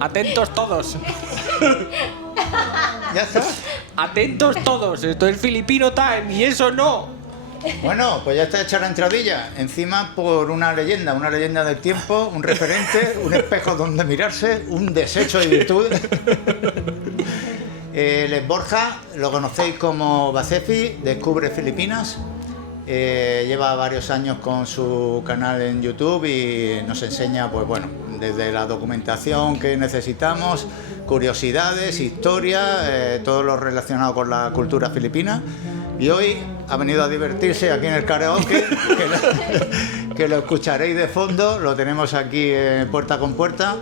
Atentos todos. Ya está. Atentos todos. Esto es Filipino Time y eso no. Bueno, pues ya está hecha la entradilla. Encima por una leyenda del tiempo, un referente, un espejo donde mirarse, un desecho de virtudes. Él es Borja, lo conocéis como Bacefi, Descubre Filipinas. Lleva varios años con su canal en YouTube y nos enseña, pues bueno, desde la documentación que necesitamos, curiosidades, historia, todo lo relacionado con la cultura filipina. Y hoy ha venido a divertirse aquí en el karaoke, que lo escucharéis de fondo, lo tenemos aquí puerta con puerta.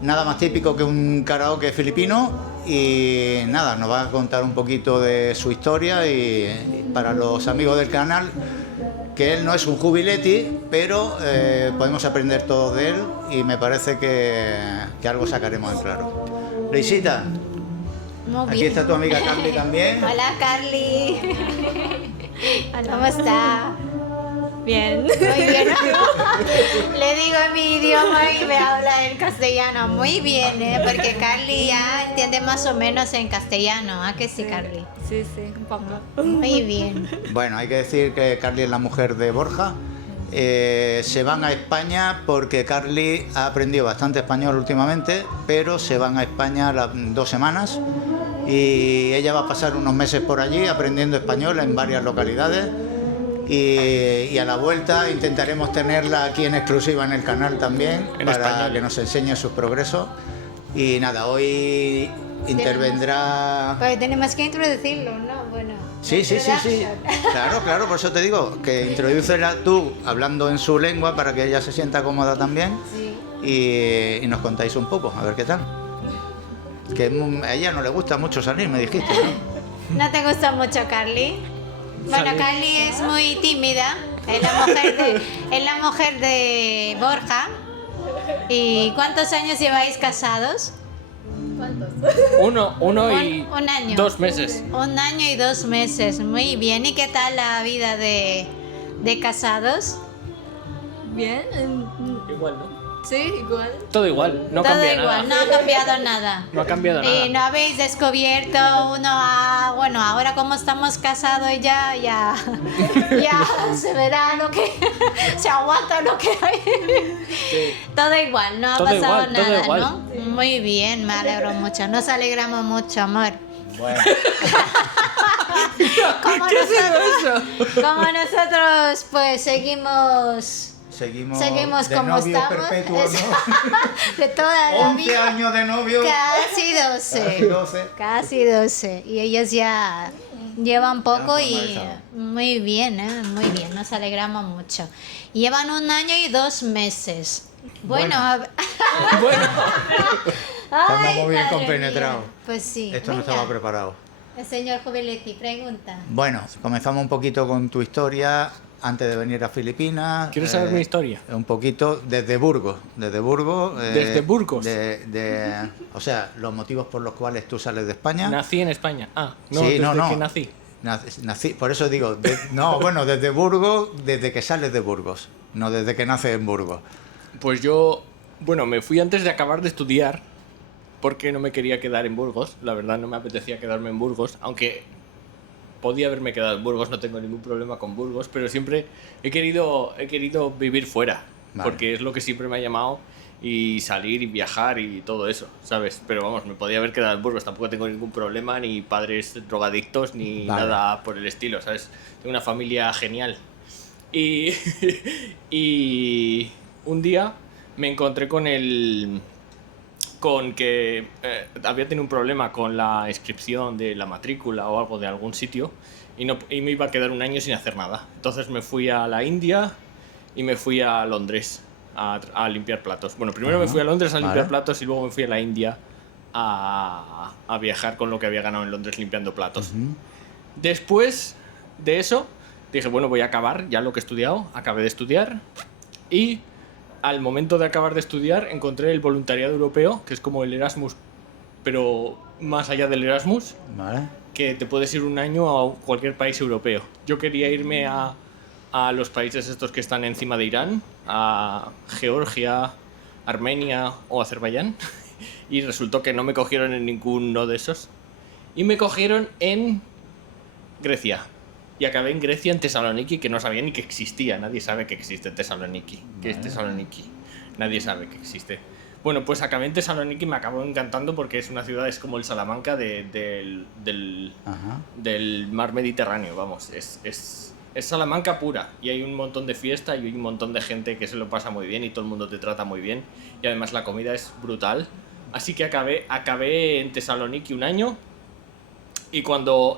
Nada más típico que un karaoke filipino y nada, nos va a contar un poquito de su historia y para los amigos del canal, que él no es un jubileti, pero podemos aprender todo de él y me parece que algo sacaremos en claro. Luisita, aquí está tu amiga Carly también. Hola, Carly. ¿Cómo está? Bien. Muy bien. Le digo en mi idioma y me habla en castellano. Muy bien, porque Carly ya entiende más o menos en castellano. ¿A que sí, Carly? Sí, un poco. Muy bien. Bueno, hay que decir que Carly es la mujer de Borja. Se van a España porque Carly ha aprendido bastante español últimamente, pero se van a España 2 semanas y ella va a pasar unos meses por allí aprendiendo español en varias localidades y a la vuelta intentaremos tenerla aquí en exclusiva en el canal también para español, que nos enseñe sus progresos. Y nada, hoy intervendrá... Pues tenemos que introducirlo, ¿no? Bueno. Sí. Claro, por eso te digo que introdúcela tú hablando en su lengua para que ella se sienta cómoda también. Sí. Y nos contáis un poco, a ver qué tal. Que a ella no le gusta mucho salir, me dijiste, ¿no? ¿No te gusta mucho, Carly? Bueno, Salir. Carly es muy tímida. Es la mujer de Borja. ¿Y cuántos años lleváis casados? Uno y Un año. 2 meses. 1 año y 2 meses. Muy bien. ¿Y qué tal la vida de casados? Bien. Igual, ¿no? Sí, igual. Todo igual, no Todo cambia igual, nada. no ha cambiado nada. No ha cambiado nada. Y no habéis descubierto bueno, ahora como estamos casados ya se verá lo que se aguanta lo que hay. Sí. Todo igual, no ha Todo pasado igual, todo nada, igual. ¿no? Muy bien, me alegro mucho. Nos alegramos mucho, amor. Bueno, Como ¿Qué ha sido nosotros, eso? como nosotros pues seguimos de como novios estamos. perpetuos, ¿no? De toda la 11 vida. años de novio. Casi 12. Casi 12. Casi 12. Y ellos ya llevan poco Ya han y formalizado. muy bien, muy bien. Nos alegramos mucho. Llevan 1 año y 2 meses. Bueno, Bueno, ay, Estamos muy bien madre compenetrados. mía. Pues sí. Esto no Venga. estaba preparado. El señor Joveletti pregunta. Bueno, comenzamos un poquito con tu historia antes de venir a Filipinas. ¿Quieres saber mi historia? Un poquito desde Burgos. Desde Burgos. ¿Desde Burgos? O sea, los motivos por los cuales tú sales de España. nací en España. Ah, no, Sí, desde no. que nací. Nací, por eso digo, desde Burgos, desde que sales de Burgos, no desde que naces en Burgos. Pues yo, bueno, me fui antes de acabar de estudiar porque no me quería quedar en Burgos. La verdad no me apetecía quedarme en Burgos, aunque podía haberme quedado en Burgos, no tengo ningún problema con Burgos, pero siempre he querido vivir fuera, Vale. porque es lo que siempre me ha llamado y salir y viajar y todo eso, ¿sabes? Pero vamos, me podía haber quedado en Burgos, tampoco tengo ningún problema, ni padres drogadictos, ni Vale. nada por el estilo, ¿sabes? Tengo una familia genial. Y, y un día me encontré con que había tenido un problema con la inscripción de la matrícula o algo de algún sitio y me iba a quedar 1 año sin hacer nada. Entonces me fui a la India y me fui a Londres a limpiar platos. Bueno, primero me fui a Londres a limpiar Vale. platos y luego me fui a la India a viajar con lo que había ganado en Londres limpiando platos. Después de eso, dije, bueno, voy a acabar ya lo que he estudiado. Acabé de estudiar y al momento de acabar de estudiar encontré el voluntariado europeo, que es como el Erasmus, pero más allá del Erasmus, ¿Vale? que te puedes ir 1 año a cualquier país europeo. Yo quería irme a los países estos que están encima de Irán, a Georgia, Armenia o Azerbaiyán. y resultó que no me cogieron en ninguno de esos. Y me cogieron en Grecia. Y acabé en Grecia, en Tesaloniki, que no sabía ni que existía. Nadie sabe que existe Tesaloniki. ¿Qué es Tesaloniki? Nadie sabe que existe. Bueno, pues acabé en Tesaloniki y me acabó encantando porque es una ciudad, es como el Salamanca del mar Mediterráneo, vamos. Es Salamanca pura y hay un montón de fiesta y hay un montón de gente que se lo pasa muy bien y todo el mundo te trata muy bien. Y además la comida es brutal. Así que acabé en Tesaloniki un año y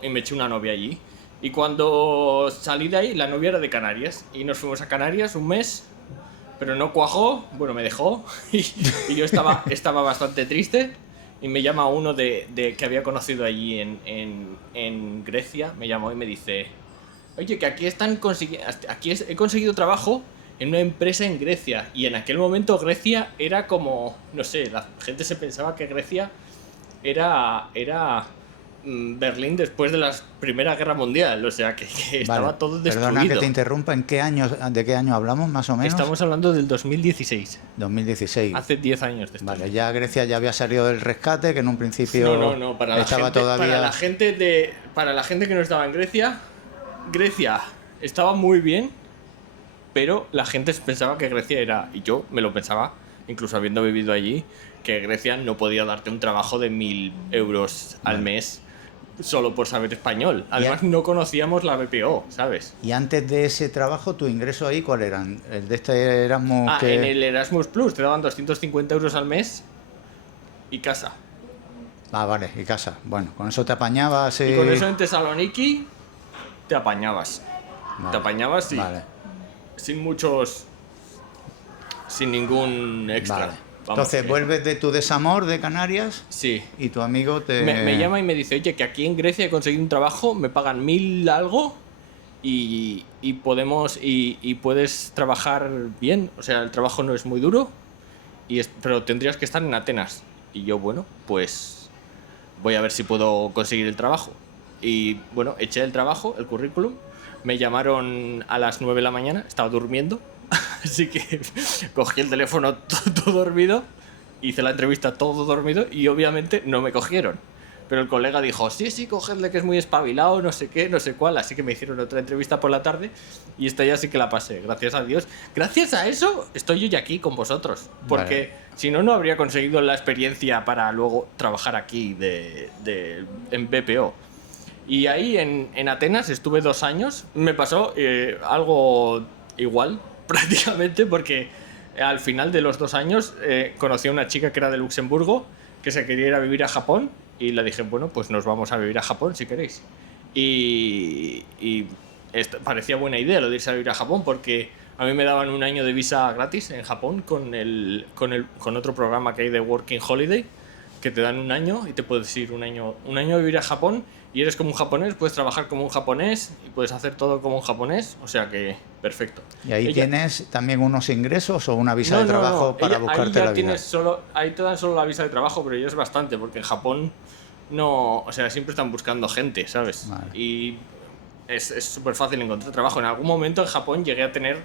me eché una novia allí. Y cuando salí de ahí, la novia era de Canarias. Y nos fuimos a Canarias un mes, pero no cuajó, bueno, me dejó. Y yo estaba bastante triste. Y me llama uno que había conocido allí en Grecia. Me llamó y me dice: oye, que aquí he conseguido trabajo en una empresa en Grecia. Y en aquel momento Grecia era como, no sé, la gente se pensaba que Grecia era Berlín después de la Primera Guerra Mundial, o sea que estaba Vale, todo destruido. perdona que te interrumpa, ¿de qué año hablamos más o menos? Estamos hablando del 2016. 2016. Hace 10 años de esto. Vale, ya Grecia ya había salido del rescate, que en un principio No, para la estaba gente, todavía... para la gente que no estaba en Grecia estaba muy bien, pero la gente pensaba que Grecia era, y yo me lo pensaba, incluso habiendo vivido allí, que Grecia no podía darte un trabajo de 1.000 euros al mes solo por saber español. Además, no conocíamos la BPO, ¿sabes? Y antes de ese trabajo, ¿tu ingreso ahí cuál eran? El de este Erasmus en el Erasmus Plus te daban 250 euros al mes y casa. Ah, vale, y casa. Bueno, con eso te apañabas. Y con eso en Tesaloniki te apañabas. Vale. Te apañabas y Vale. sin ningún extra. Vale. Vamos, Entonces, vuelves de tu desamor de Canarias Sí. y tu amigo te... Me llama y me dice: oye, que aquí en Grecia he conseguido un trabajo, me pagan 1.000 algo y puedes trabajar bien. O sea, el trabajo no es muy duro, pero tendrías que estar en Atenas. Y yo, bueno, pues voy a ver si puedo conseguir el trabajo. Y bueno, eché el trabajo, el currículum. Me llamaron a las 9 de la mañana, estaba durmiendo. Así que cogí el teléfono todo dormido, hice la entrevista todo dormido y obviamente no me cogieron. Pero el colega dijo: sí, cogedle, que es muy espabilado, no sé qué, no sé cuál. Así que me hicieron otra entrevista por la tarde y esta ya sí que la pasé, gracias a Dios. Gracias a eso estoy yo ya aquí con vosotros, porque si no, no habría conseguido la experiencia para luego trabajar aquí en BPO. Y ahí en Atenas estuve 2 años. Me pasó algo igual, prácticamente, porque al final de los 2 años conocí a una chica que era de Luxemburgo, que se quería ir a vivir a Japón, y le dije: bueno, pues nos vamos a vivir a Japón si queréis. Y parecía buena idea lo de irse a vivir a Japón, porque a mí me daban un año de visa gratis en Japón con otro programa que hay de Working Holiday, que te dan un año y te puedes ir un año a vivir a Japón y eres como un japonés, puedes trabajar como un japonés y puedes hacer todo como un japonés, o sea que perfecto. ¿Y ahí tienes también unos ingresos o una visa de trabajo para buscarte ahí ya la vida? Ahí te dan solo la visa de trabajo, pero ya es bastante, porque en Japón no, o sea, siempre están buscando gente, ¿sabes? Vale. Y es súper fácil encontrar trabajo. En algún momento en Japón llegué a tener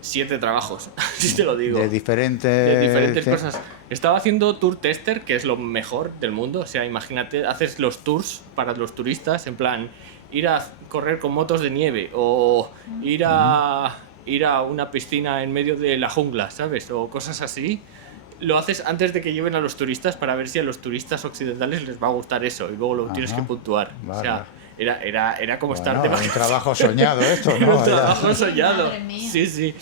7 trabajos, así te lo digo. De diferentes cosas. Estaba haciendo tour tester, que es lo mejor del mundo. O sea, imagínate, haces los tours para los turistas, en plan, ir a correr con motos de nieve o ir a una piscina en medio de la jungla, ¿sabes? O cosas así. Lo haces antes de que lleven a los turistas para ver si a los turistas occidentales les va a gustar eso y luego lo tienes que puntuar. Vale. O sea, era como estar de un vacaciones. trabajo soñado esto, ¿no? Un trabajo soñado. Madre mía. Sí.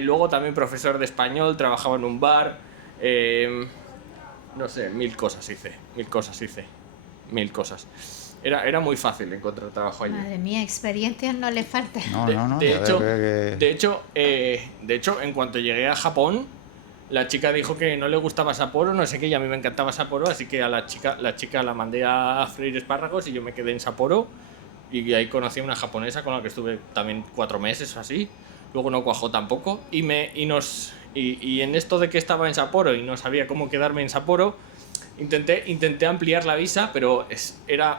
Luego también profesor de español, trabajaba en un bar. No sé, 1000 cosas hice. Era muy fácil encontrar trabajo allí. Madre mía, experiencias no le faltan. No. De hecho, en cuanto llegué a Japón, la chica dijo que no le gustaba Sapporo, no sé qué, y a mí me encantaba Sapporo, así que a la chica la mandé a freír espárragos y yo me quedé en Sapporo. Y ahí conocí a una japonesa con la que estuve también 4 meses o así. Luego no cuajó tampoco. Y en esto de que estaba en Sapporo y no sabía cómo quedarme en Sapporo, intenté ampliar la visa, pero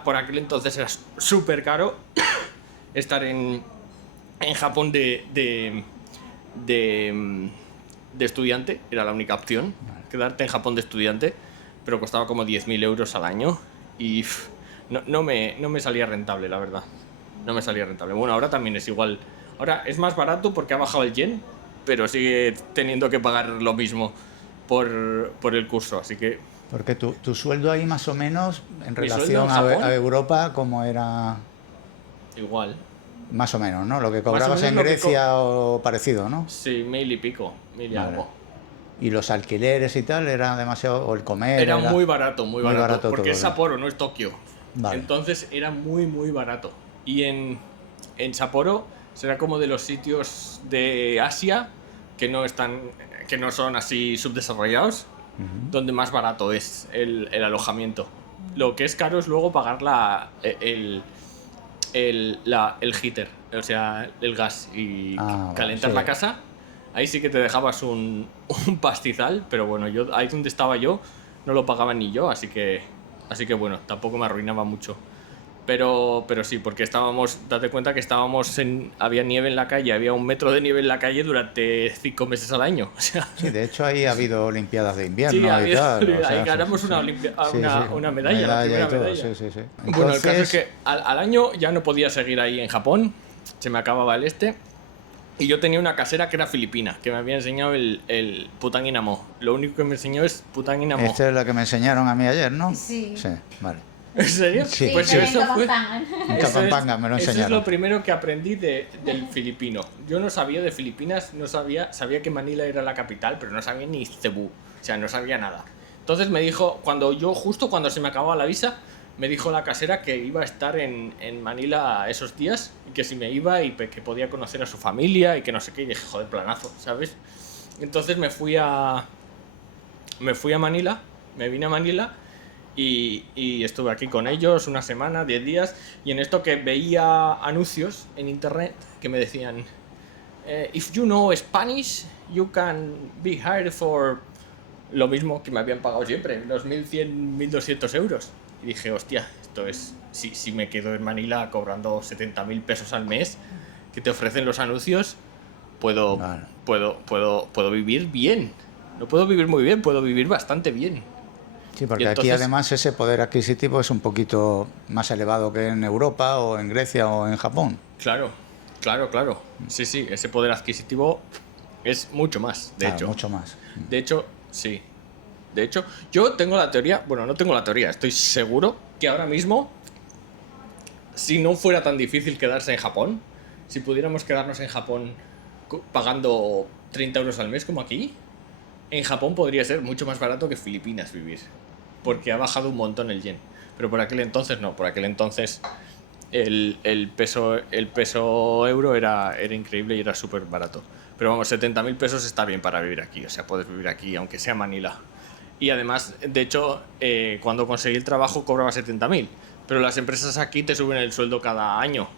por aquel entonces era súper caro estar en Japón de estudiante, era la única opción. quedarte en Japón de estudiante, pero costaba como 10.000 euros al año y no me salía rentable, la verdad. No me salía rentable. Bueno, ahora también es igual. Ahora es más barato porque ha bajado el yen, pero sigue teniendo que pagar lo mismo por el curso, así que... Porque tu sueldo ahí más o menos en ¿Mi sueldo relación en Japón? a Europa, ¿cómo era? Igual. Más o menos, ¿no? Lo que Más o cobrabas menos en lo que Grecia o parecido, ¿no? Sí, 1.000 y pico, 1.000 y Vale. algo. Y los alquileres y tal, era demasiado, o el comer. Era muy barato, muy barato, porque todo, es ¿no? Sapporo, no es Tokio. Vale. Entonces era muy barato. Y en Sapporo será como de los sitios de Asia que no son así subdesarrollados, donde más barato es el alojamiento. Lo que es caro es luego pagar el heater, o sea, el gas y Vale, calentar sí. la casa. Ahí sí que te dejabas un pastizal, pero bueno, ahí donde estaba yo no lo pagaba ni yo, así que bueno, tampoco me arruinaba mucho. Pero sí, porque date cuenta que había nieve en la calle, había 1 metro de nieve en la calle durante 5 meses al año. O sea, Sí, de hecho ahí ha habido Olimpiadas de invierno sí, y tal. O sea, ahí ganamos sí, una, sí. una medalla, la primera y todo, medalla. sí. Bueno, el caso es Entonces, que al año ya no podía seguir ahí en Japón, se me acababa el y yo tenía una casera que era filipina, que me había enseñado el Putang Inamo. Lo único que me enseñó es Putang Inamo. esta es la que me enseñaron a mí ayer, ¿no? Sí. Sí, vale. ¿En serio? Sí. Pues pero eso en fue... Capampangan. En Capampangan me lo Eso es enseñaron. lo primero que aprendí del filipino. Yo no sabía de Filipinas, sabía que Manila era la capital, pero no sabía ni Cebú, o sea, no sabía nada. Entonces me dijo, justo cuando se me acababa la visa, me dijo la casera que iba a estar en Manila esos días y que si me iba y que podía conocer a su familia y que no sé qué, y dije, joder, planazo, ¿sabes? Entonces me fui a Manila, me vine a Manila y estuve aquí con ellos una semana, 10 días, y en esto que veía anuncios en internet que me decían if you know Spanish, you can be hired for lo mismo que me habían pagado siempre, los 1.100, 1.200 euros. Y dije, hostia, esto es... Si me quedo en Manila cobrando 70.000 pesos al mes que te ofrecen los anuncios, puedo vivir bien. No puedo vivir muy bien, puedo vivir bastante bien. Sí, porque Y aquí entonces- además ese poder adquisitivo es un poquito más elevado que en Europa o en Grecia o en Japón. Claro. Sí, ese poder adquisitivo es mucho más, de Claro, hecho. mucho más. De hecho, sí. De hecho, yo tengo la teoría, bueno, no tengo la teoría, estoy seguro que ahora mismo, si no fuera tan difícil quedarse en Japón, si pudiéramos quedarnos en Japón pagando 30 euros al mes como aquí, en Japón podría ser mucho más barato que Filipinas vivir, porque ha bajado un montón el yen. Pero por aquel entonces no, por aquel entonces el peso euro era increíble y era súper barato. Pero vamos, 70.000 pesos está bien para vivir aquí, o sea, puedes vivir aquí, aunque sea Manila. Y además, de hecho, cuando conseguí el trabajo cobraba 70.000, pero las empresas aquí te suben el sueldo cada año,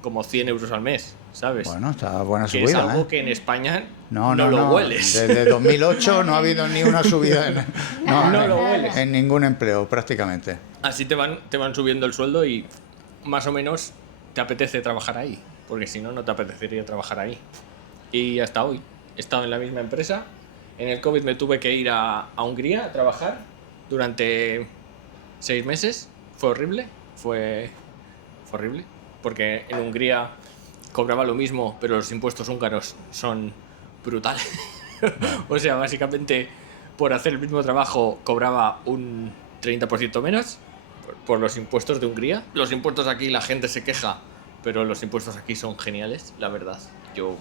como 100 euros al mes, ¿sabes? Bueno, está buena que subida, es algo ¿eh? que en España No lo hueles. Desde 2008 no ha habido ni una subida No lo hueles. en ningún empleo, prácticamente. Así te van subiendo el sueldo y más o menos te apetece trabajar ahí, porque si no, no te apetecería trabajar ahí. Y hasta hoy he estado en la misma empresa. En el COVID me tuve que ir a Hungría a trabajar durante 6 meses. Fue horrible, fue horrible, porque en Hungría cobraba lo mismo, pero los impuestos húngaros son brutales. O sea, básicamente por hacer el mismo trabajo cobraba un 30% menos por los impuestos de Hungría. Los impuestos aquí, la gente se queja, pero los impuestos aquí son geniales, la verdad. Yo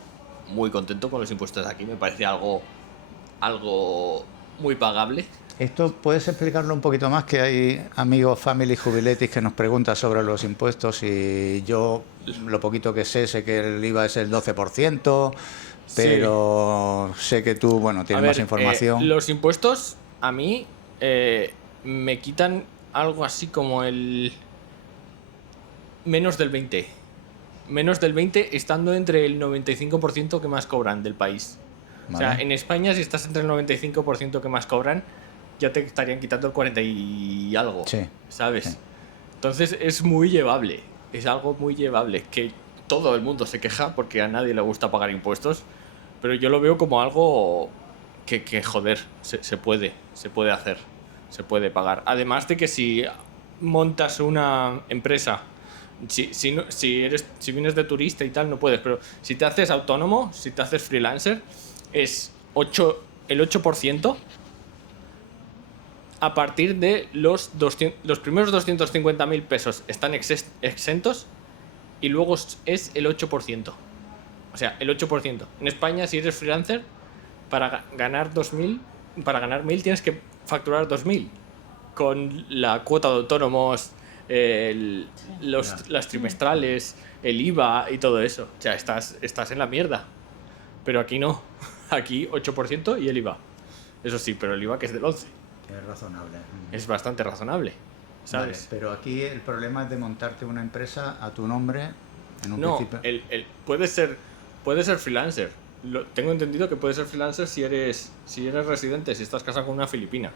muy contento con los impuestos de aquí, me parece algo muy pagable. Esto puedes explicarlo un poquito más, que hay amigos Family Jubiletis que nos preguntan sobre los impuestos y yo lo poquito que sé que el IVA es el 12%, pero sé que tú, bueno, tienes más información. Los impuestos a mí me quitan algo así como el menos del 20%. Menos del 20% estando entre el 95% que más cobran del país. Vale. O sea, en España si estás entre el 95% que más cobran, ya te estarían quitando el 40 y algo, Sí, ¿sabes? sí. Entonces es muy llevable, es algo muy llevable, que todo el mundo se queja porque a nadie le gusta pagar impuestos, pero yo lo veo como algo joder, se puede hacer, se puede pagar. Además de que si montas una empresa, si vienes de turista y tal, no puedes, pero si te haces autónomo, si te haces freelancer, es el 8% a partir de los primeros 250.000 pesos están exentos y luego es el 8%. O sea, el 8%. En España, si eres freelancer, para ganar 1.000 tienes que facturar 2.000 con la cuota de autónomos, las trimestrales, el IVA y todo eso. O sea, estás en la mierda. Pero aquí no. Aquí 8% y el IVA. Eso sí, pero el IVA que es del 11%. Es razonable. Es bastante razonable, ¿sabes? Vale, pero aquí el problema es de montarte una empresa a tu nombre en un No, principio. puede ser freelancer. Tengo entendido que puedes ser freelancer si eres residente, si estás casado con una filipina.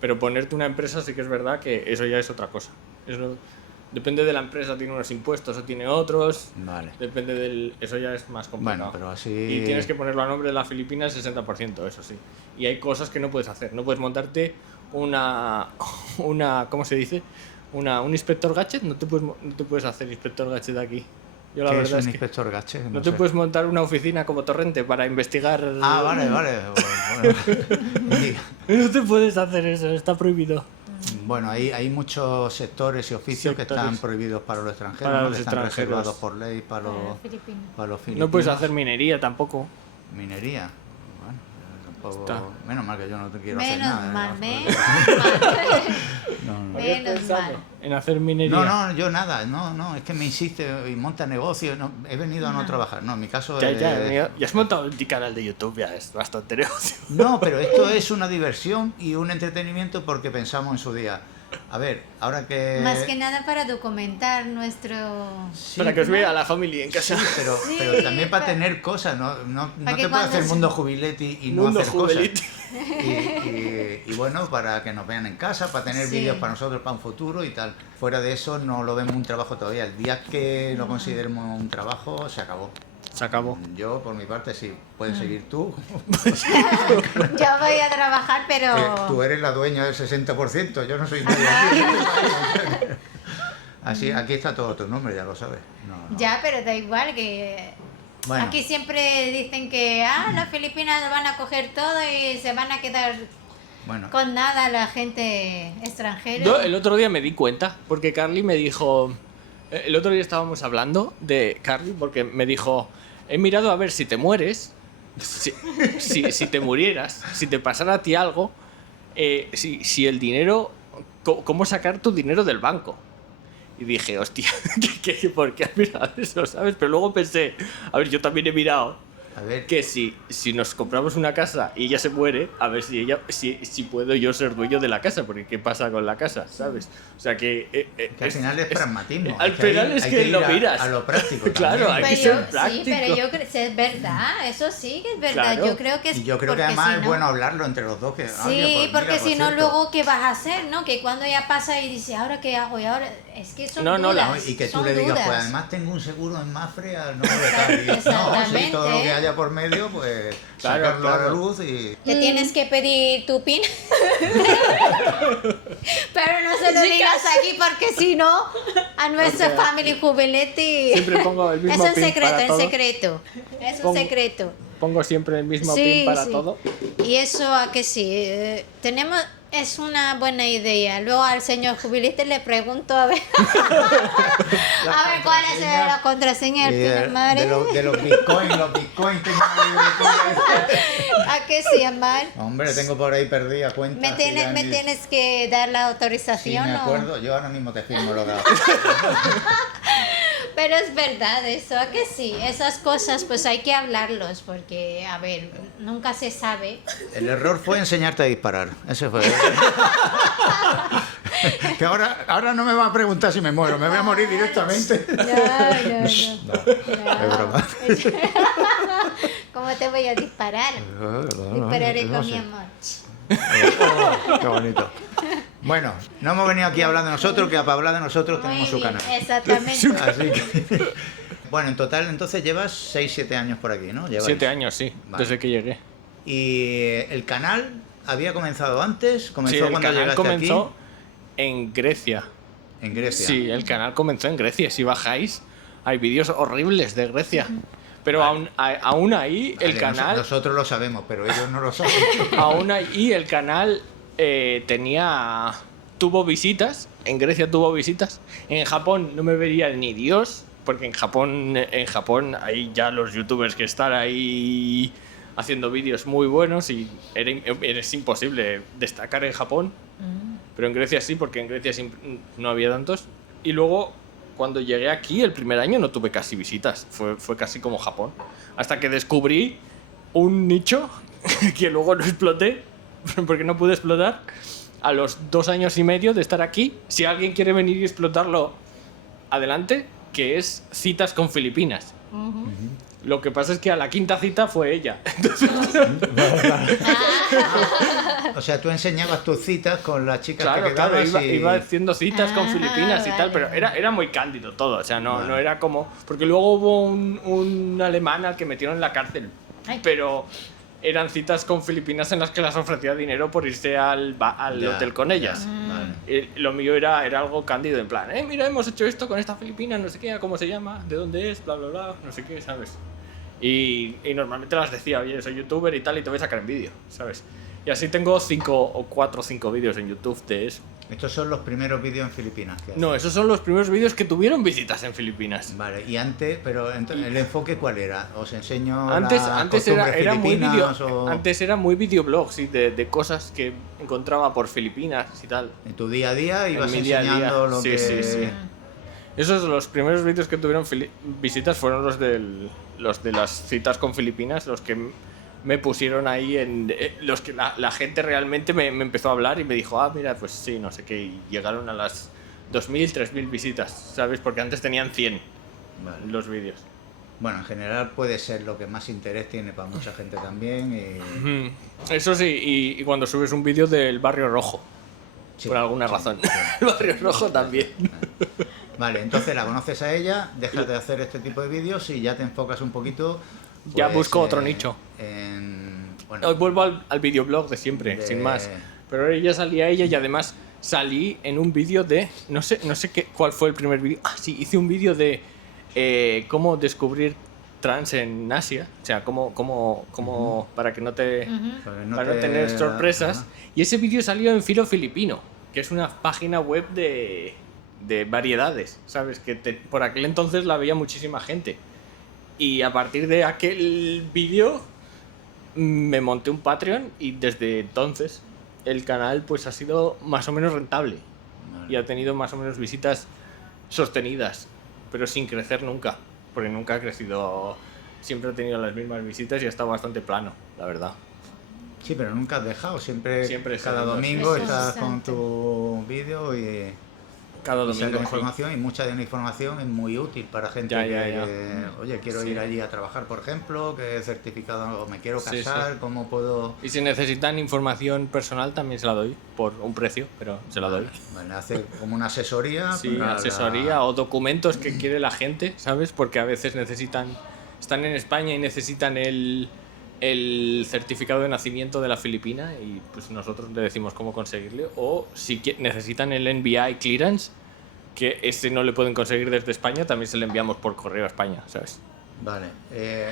Pero ponerte una empresa sí que es verdad que eso ya es otra cosa. Eso depende de la empresa, tiene unos impuestos o tiene otros. Vale. Eso ya es más complicado. Bueno, pero así... Y tienes que ponerlo a nombre de la Filipina el 60%, eso sí. Y hay cosas que no puedes hacer. No puedes montarte una ¿cómo se dice? Un inspector gadget. No te puedes hacer inspector gadget aquí. Yo la ¿Qué verdad es un que inspector gadget? no te sé. puedes montar una oficina como Torrente para investigar. Ah, vale. No te puedes hacer eso, está prohibido. Bueno, hay muchos sectores y oficios que están Sectores. prohibidos para los extranjeros, Para ¿no? los Que están extranjeros. reservados por ley para Filipinos. los filipinos. No puedes hacer minería tampoco. Minería. Bueno, tampoco... Está. Menos mal que yo no te quiero hacer Menos nada. mal, ¿no? menos mal. No, no. Menos mal. En hacer minería. No, yo nada, no, es que me insiste y monta negocio, no, he venido a no trabajar, no, en mi caso Ya has montado un canal de YouTube, ya es bastante negocio. No, pero esto es una diversión y un entretenimiento porque pensamos en su día, a ver, ahora que... Más que nada para documentar nuestro... Sí, Para que os vea la familia en casa. sí, Sí, pero también para para- tener cosas, no Para que te puedes cuando hacer se- mundo jubiletti y no Mundo hacer jubilete. cosas. Y bueno, para que nos vean en casa, para tener Sí. vídeos para nosotros, para un futuro y tal. Fuera de eso no lo vemos un trabajo todavía. El día que lo consideremos un trabajo, se acabó. Se acabó. Yo, por mi parte, sí. Puedes seguir tú. Yo voy a trabajar, pero... Tú eres la dueña del 60%, yo no soy nadie. Así, aquí está todo tu nombre, ya lo sabes. No. Ya, pero da igual que... Bueno. Aquí siempre dicen que las Filipinas van a coger todo y se van a quedar Bueno, con nada la gente extranjera. Yo el otro día me di cuenta, porque Carly me dijo... El otro día estábamos hablando de Carly, porque me dijo, he mirado a ver si te mueres, si te murieras, si te pasara a ti algo, si el dinero... ¿Cómo sacar tu dinero del banco? Y dije, hostia, ¿por qué has mirado eso, sabes? Pero luego pensé, a ver, yo también he mirado a ver, que si nos compramos una casa y ella se muere, a ver si puedo yo ser dueño de la casa, porque ¿qué pasa con la casa, sabes? O sea que... que al final es pragmatismo. Al Hay que final ir- es hay que ir lo a- miras. A lo práctico. Claro, también. hay que Pero ser práctico. Sí, pero yo creo que es verdad, eso sí que es verdad. Claro. Yo creo que es Y yo creo que porque además si es no- bueno hablarlo entre los dos. Que, Sí, oye, pues porque mira, por si no, cierto. luego, ¿qué vas a hacer? ¿No? Que cuando ya pasa y dice, ¿ahora qué hago? Y ahora, es que son No, no, dudas. No, y que tú son le digas, dudas. pues además tengo un seguro en Mafre al nombre de tal. Y, no, sí, Exactamente. todo lo que haya por medio, pues Claro, sacarlo a la claro. luz y... Le tienes que pedir tu PIN. Pero no se lo digas aquí porque si no, a nuestra Ok. family jubiletti. Siempre pongo el mismo Es un PIN secreto, para en todo. secreto. Es un Pongo- secreto. Pongo siempre el mismo Sí, pin para sí. todo. Y eso a que sí. Es una buena idea. Luego al señor jubilete le pregunto a ver. a ver cuál es la contraseña del de, PIN, madre. de los bitcoins, tengo ¿A que sí, Amar? Hombre, tengo por ahí perdida cuenta. ¿Me tienes que dar la Sí, autorización? me o- acuerdo, yo ahora mismo te firmo lo que hago. Pero es verdad eso, ¿a que sí? Esas cosas pues hay que hablarlos porque, a ver, nunca se sabe. El error fue enseñarte a disparar. Ese fue. Que ahora no me va a preguntar si me muero, me voy a morir directamente. No. Es broma. ¿Cómo te voy a disparar? Dispararé no con sé. mi amor. Qué bonito. Bueno, no hemos venido aquí a hablar de nosotros, que para hablar de nosotros tenemos Muy su bien, canal. exactamente. Así que, bueno, en total entonces llevas 6-7 años por aquí, ¿no? Lleváis. 7 años, sí, Vale. desde que llegué. ¿Y el canal había comenzado antes? ¿Comenzó Sí, el cuando canal llegaste comenzó en Grecia. aquí? En Grecia. Sí, el canal comenzó en Grecia. Si bajáis, hay vídeos horribles de Grecia. Pero aún ahí el Vale, canal... Nosotros lo sabemos, pero ellos no lo saben. Aún ahí el canal tuvo visitas. En Grecia tuvo visitas. En Japón no me vería ni Dios, porque en Japón hay ya los youtubers que están ahí haciendo vídeos muy buenos y es imposible destacar en Japón. Pero en Grecia sí, porque en Grecia no había tantos. Y luego, cuando llegué aquí, el primer año no tuve casi visitas. Fue casi como Japón. Hasta que descubrí un nicho que luego no exploté, porque no pude explotar. A los 2 años y medio de estar aquí, si alguien quiere venir y explotarlo, adelante, que es citas con Filipinas. Lo que pasa es que a la 5ª cita fue ella. Entonces, O sea, tú enseñabas tus citas con las chicas que claro, quedabas iba haciendo citas con Filipinas y tal, vale. pero era muy cándido todo. O sea, no Vale. era como... Porque luego hubo un alemán al que metieron en la cárcel. Ay. Pero eran citas con Filipinas en las que las ofrecía dinero por irse al Ya, hotel con ellas. ya, vale. Lo mío era algo cándido, en plan, mira, hemos hecho esto con esta filipina, no sé qué, ¿cómo se llama? ¿De dónde es? Bla, bla, bla, no sé qué, ¿sabes? Y normalmente las decía, oye, soy youtuber y tal, y te voy a sacar en vídeo, ¿sabes? Y así tengo 4 o 5 vídeos en YouTube de eso. Estos son los primeros vídeos en Filipinas que haces. No, esos son los primeros vídeos que tuvieron visitas en Filipinas. Vale, y antes, pero entonces, ¿el enfoque cuál era? ¿Os enseño Antes las era muy filipinas o antes era muy videoblog, sí, de cosas que encontraba por Filipinas y tal. en tu día a día ibas mi día a día. enseñando lo Sí, que... sí, sí. Esos los primeros vídeos que tuvieron visitas fueron los de las citas con Filipinas, los que me pusieron ahí los que la gente realmente me empezó a hablar y me dijo, mira, pues sí, no sé qué, y llegaron a las 2.000, 3.000 visitas, ¿sabes? Porque antes tenían 100 Vale. los vídeos. Bueno, en general puede ser lo que más interés tiene para mucha gente también. Eso sí, y cuando subes un vídeo del Barrio Rojo, Sí, por alguna sí, razón. sí. El Barrio Rojo también. Vale, entonces la conoces a ella, dejas de hacer este tipo de vídeos y ya te enfocas un poquito... Ya pues, busco otro nicho. Bueno, Hoy vuelvo al videoblog de siempre, sin más. Pero ella salía ella y además salí en un vídeo de... No sé cuál fue el primer vídeo. Sí, hice un vídeo de cómo descubrir trans en Asia. O sea, cómo para que no te... Para no tener sorpresas. Ajá. Y ese vídeo salió en Filo Filipino, que es una página web de variedades, ¿sabes? Que por aquel entonces la veía muchísima gente. Y a partir de aquel vídeo me monté un Patreon y desde entonces el canal pues ha sido más o menos rentable. Vale. Y ha tenido más o menos visitas sostenidas, pero sin crecer nunca, porque nunca ha crecido, siempre ha tenido las mismas visitas y ha estado bastante plano, la verdad. Sí, pero nunca has dejado, siempre Siempre cada saliendo. domingo Eso es estás con exacto. tu vídeo y Cada sacas domingo. Sí. información, y mucha de la información es muy útil para gente Ya, que, ya, ya. oye, quiero Sí. ir allí a trabajar, por ejemplo, que he certificado, o me quiero Sí, casar, sí. ¿cómo puedo...? Y si necesitan información personal también se la doy, por un precio, pero se la doy. Vale, hace como una asesoría. Sí, para asesoría o documentos que quiere la gente, ¿sabes? Porque a veces están en España y necesitan el certificado de nacimiento de la Filipina y pues nosotros le decimos cómo conseguirle. O si necesitan el NBI clearance, que ese no le pueden conseguir desde España, también se le enviamos por correo a España, ¿sabes? Vale.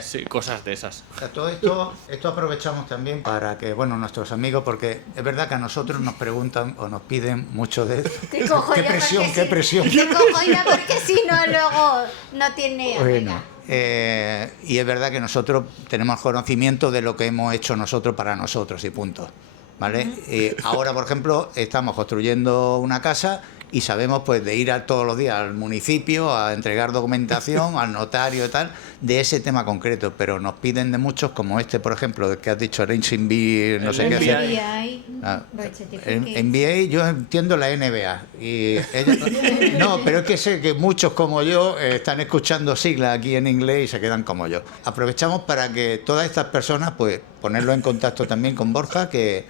Sí, cosas de esas. O sea, todo esto aprovechamos también para que, bueno, nuestros amigos, porque es verdad que a nosotros nos preguntan o nos piden mucho de... Te cojo ¡Qué ya presión, porque qué si- presión! Te cojo ya porque si no, luego no tiene. Bueno, y es verdad que nosotros tenemos conocimiento de lo que hemos hecho nosotros para nosotros y punto. ¿Vale? Ahora, por ejemplo, estamos construyendo una casa y sabemos pues de ir todos los días al municipio a entregar documentación, al notario y tal, de ese tema concreto, pero nos piden de muchos, como este, por ejemplo, el que has dicho, el NBI, no El sé qué NBI. hacer. NBI, Ah, birth certificate. en NBA yo entiendo la NBA y no, pero es que sé que muchos como yo están escuchando siglas aquí en inglés y se quedan como yo. Aprovechamos para que todas estas personas pues ponerlo en contacto también con Borja, que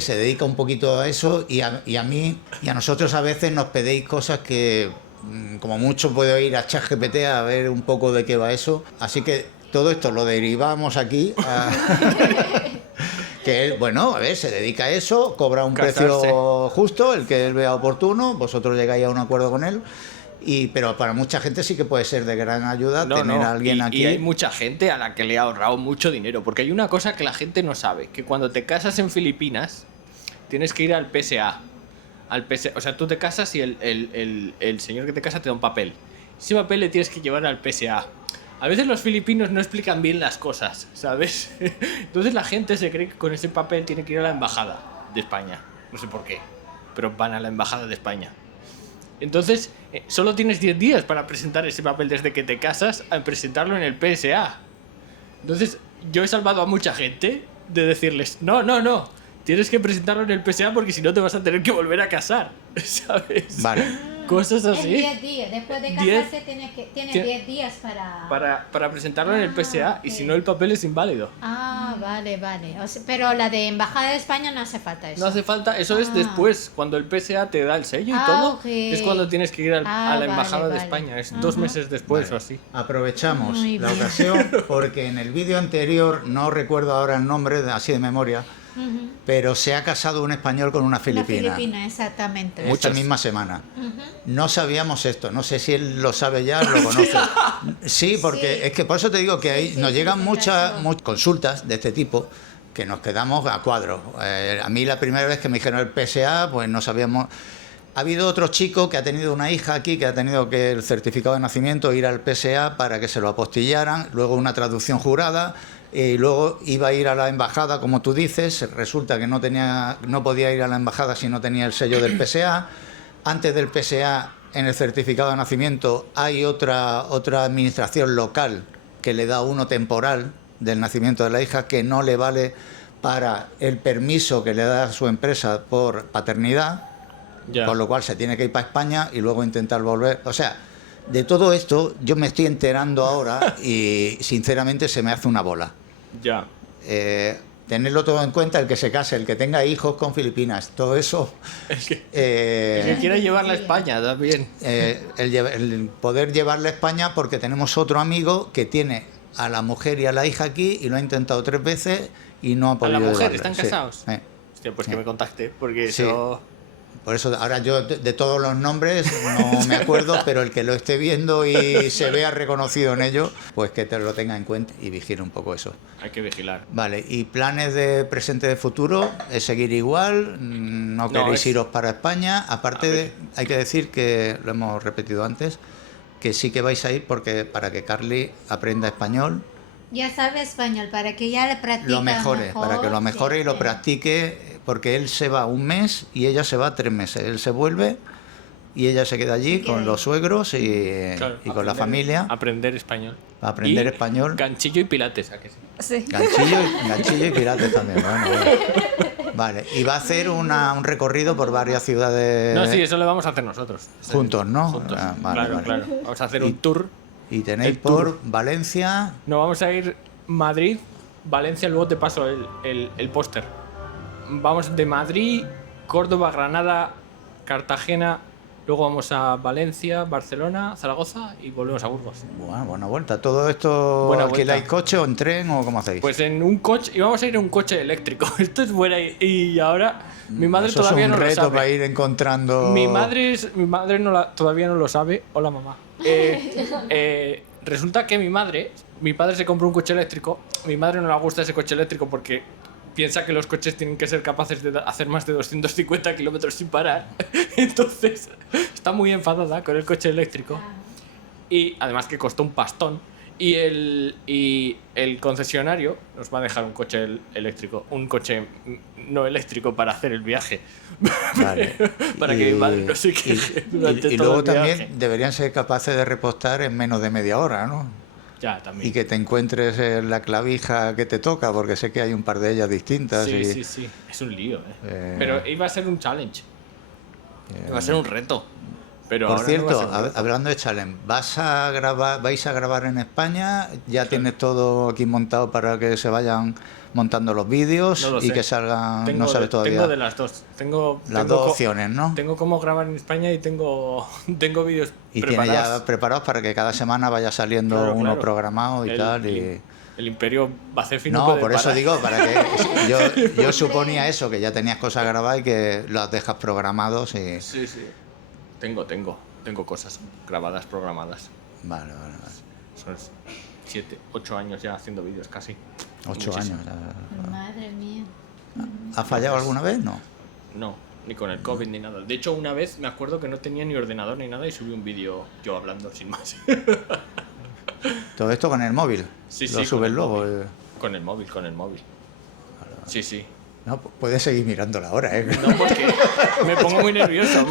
se dedica un poquito a eso, y a mí y a nosotros a veces nos pedéis cosas que como mucho puedo ir a ChatGPT a ver un poco de qué va eso, así que todo esto lo derivamos aquí Que él, bueno, a ver, se dedica a eso, cobra un Casarse. precio justo, el que él vea oportuno, vosotros llegáis a un acuerdo con él, pero para mucha gente sí que puede ser de gran ayuda tener a alguien aquí. Y hay mucha gente a la que le ha ahorrado mucho dinero, porque hay una cosa que la gente no sabe, que cuando te casas en Filipinas tienes que ir al PSA. O sea, tú te casas y el señor que te casa te da un papel. Ese papel le tienes que llevar al PSA. A veces los filipinos no explican bien las cosas, ¿sabes? Entonces la gente se cree que con ese papel tiene que ir a la embajada de España. No sé por qué, pero van a la embajada de España. Entonces, solo tienes 10 días para presentar ese papel desde que te casas a presentarlo en el PSA. Entonces, yo he salvado a mucha gente de decirles, no, tienes que presentarlo en el PSA porque si no te vas a tener que volver a casar, ¿sabes? Vale. Cosas En así. 10 días, después de 10 casarse tienes Tie- 10 días para... Para presentarlo en el PSA y ok. si no el papel es inválido. Ah, vale. O sea, pero la de Embajada de España no hace falta eso. No hace falta, eso es Ah. después, cuando el PSA te da el sello y Ah, todo, ok. es cuando tienes que ir a la Vale, embajada de vale. España, es 2 meses después o así. Aprovechamos Muy la bien. ocasión porque en el vídeo anterior, no recuerdo ahora el nombre, así de memoria, Ujú. pero se ha casado un español con una filipina. Una filipina, exactamente. Esta Muchos. misma semana. Ujú. No sabíamos esto, no sé si él lo sabe ya, lo conoce. Sí, porque Sí. es que por eso te digo que Sí, nos sí, llegan sí, muchas caso. consultas de este tipo que nos quedamos a cuadros. A mí la primera vez que me dijeron el PSA, pues no sabíamos. Ha habido otro chico que ha tenido una hija aquí, que ha tenido que el certificado de nacimiento ir al PSA para que se lo apostillaran, luego una traducción jurada, y luego iba a ir a la embajada, como tú dices, resulta que no podía ir a la embajada si no tenía el sello del PSA. Antes del PSA, en el certificado de nacimiento, hay otra administración local que le da uno temporal del nacimiento de la hija que no le vale para el permiso que le da su empresa por paternidad. Ya. Con lo cual se tiene que ir para España y luego intentar volver. O sea, de todo esto yo me estoy enterando ahora y sinceramente se me hace una bola. Ya. Tenerlo todo en cuenta, el que se case, el que tenga hijos con Filipinas, todo eso. El que eh, quiera llevarla a España también. el poder llevarla a España porque tenemos otro amigo que tiene a la mujer y a la hija aquí y lo ha intentado 3 veces y no ha ¿A podido la mujer? llevarla. ¿Están Sí. casados? Hostia, pues que me contacte, porque Sí. eso... Por eso ahora yo de todos los nombres no me acuerdo, pero el que lo esté viendo y se vea reconocido en ello, pues que te lo tenga en cuenta y vigile un poco eso. Hay que vigilar. Vale, ¿y planes de presente de futuro? ¿Es seguir igual? ¿No queréis es- iros para España? Aparte A ver. de, hay que decir que, lo hemos repetido antes, que sí que vais a ir porque para que Carly aprenda español, Ya sabe español, para que ya le practique lo mejore, para que lo mejore y lo sí. practique, porque él se va 1 mes y ella se va 3 meses. Él se vuelve y ella se queda allí Se queda con ahí. los suegros y Claro, con la familia Aprender español. para aprender Y español. Ganchillo y pilates, ¿a que sí? Sí. Ganchillo y pirates también. Bueno. Vale, y va a hacer un recorrido por varias ciudades No, sí, eso lo vamos a hacer nosotros. juntos, ¿no? Juntos. Ah, vale, claro, vale. claro. Vamos a hacer Y- un tour. Y tenéis El tour. por Valencia. No, vamos a ir Madrid, Valencia, luego te paso el póster. Vamos de Madrid, Córdoba, Granada, Cartagena, luego vamos a Valencia, Barcelona, Zaragoza y volvemos a Burgos. Bueno, buena vuelta. ¿Todo esto Buena alquiláis vuelta. coche o en tren o cómo hacéis? Pues en un coche, y vamos a ir en un coche eléctrico. Esto es buena y ahora mi madre Eso todavía es un no lo reto sabe. para ir encontrando. Mi madre todavía no lo sabe. Hola, mamá. Resulta que mi padre se compró un coche eléctrico. Mi madre no le gusta ese coche eléctrico porque piensa que los coches tienen que ser capaces de hacer más de 250 kilómetros sin parar. Entonces, está muy enfadada con el coche eléctrico. Y además que costó un pastón. Y el concesionario nos va a dejar un coche eléctrico, un coche no eléctrico para hacer el viaje. Vale. Para que mi madre no se queje durante y todo luego el viaje. también deberían ser capaces de repostar en menos de media hora, ¿no? Ya, también. Y que te encuentres la clavija que te toca, porque sé que hay un par de ellas distintas. Sí, y, sí, sí. Es un lío, Pero Pero iba a ser un challenge. Iba a ser un reto. Pero por ahora no va a cierto, ser un reto. hablando de challenge, ¿vais a grabar en España? ¿Ya tienes todo aquí montado para que se vayan montando los vídeos No lo y sé. que salgan? Tengo No sabes todavía. Tengo de las dos. Las dos opciones, ¿no? Tengo cómo grabar en España y tengo vídeos Y tienes preparados. ya preparados para que cada semana vaya saliendo Claro, uno claro. programado y El tal. clip. Y El imperio Bacefi no No, puede por eso parar. digo, para que yo suponía eso, que ya tenías cosas grabadas y que las dejas programados y... Sí, sí. Tengo cosas grabadas, programadas. Vale, vale, vale. Son 7, 8 años ya haciendo vídeos casi. 8 Muchísimo. años. Madre mía. ¿Ha fallado alguna vez? No. No, ni con el COVID ni nada. De hecho, una vez me acuerdo que no tenía ni ordenador ni nada y subí un vídeo yo hablando sin más. Todo esto con el móvil. Sí, Lo sí, subes con el luego. móvil. Con el móvil. Sí, sí. No, puedes seguir mirando la hora, ¿eh? No, porque me pongo muy nervioso.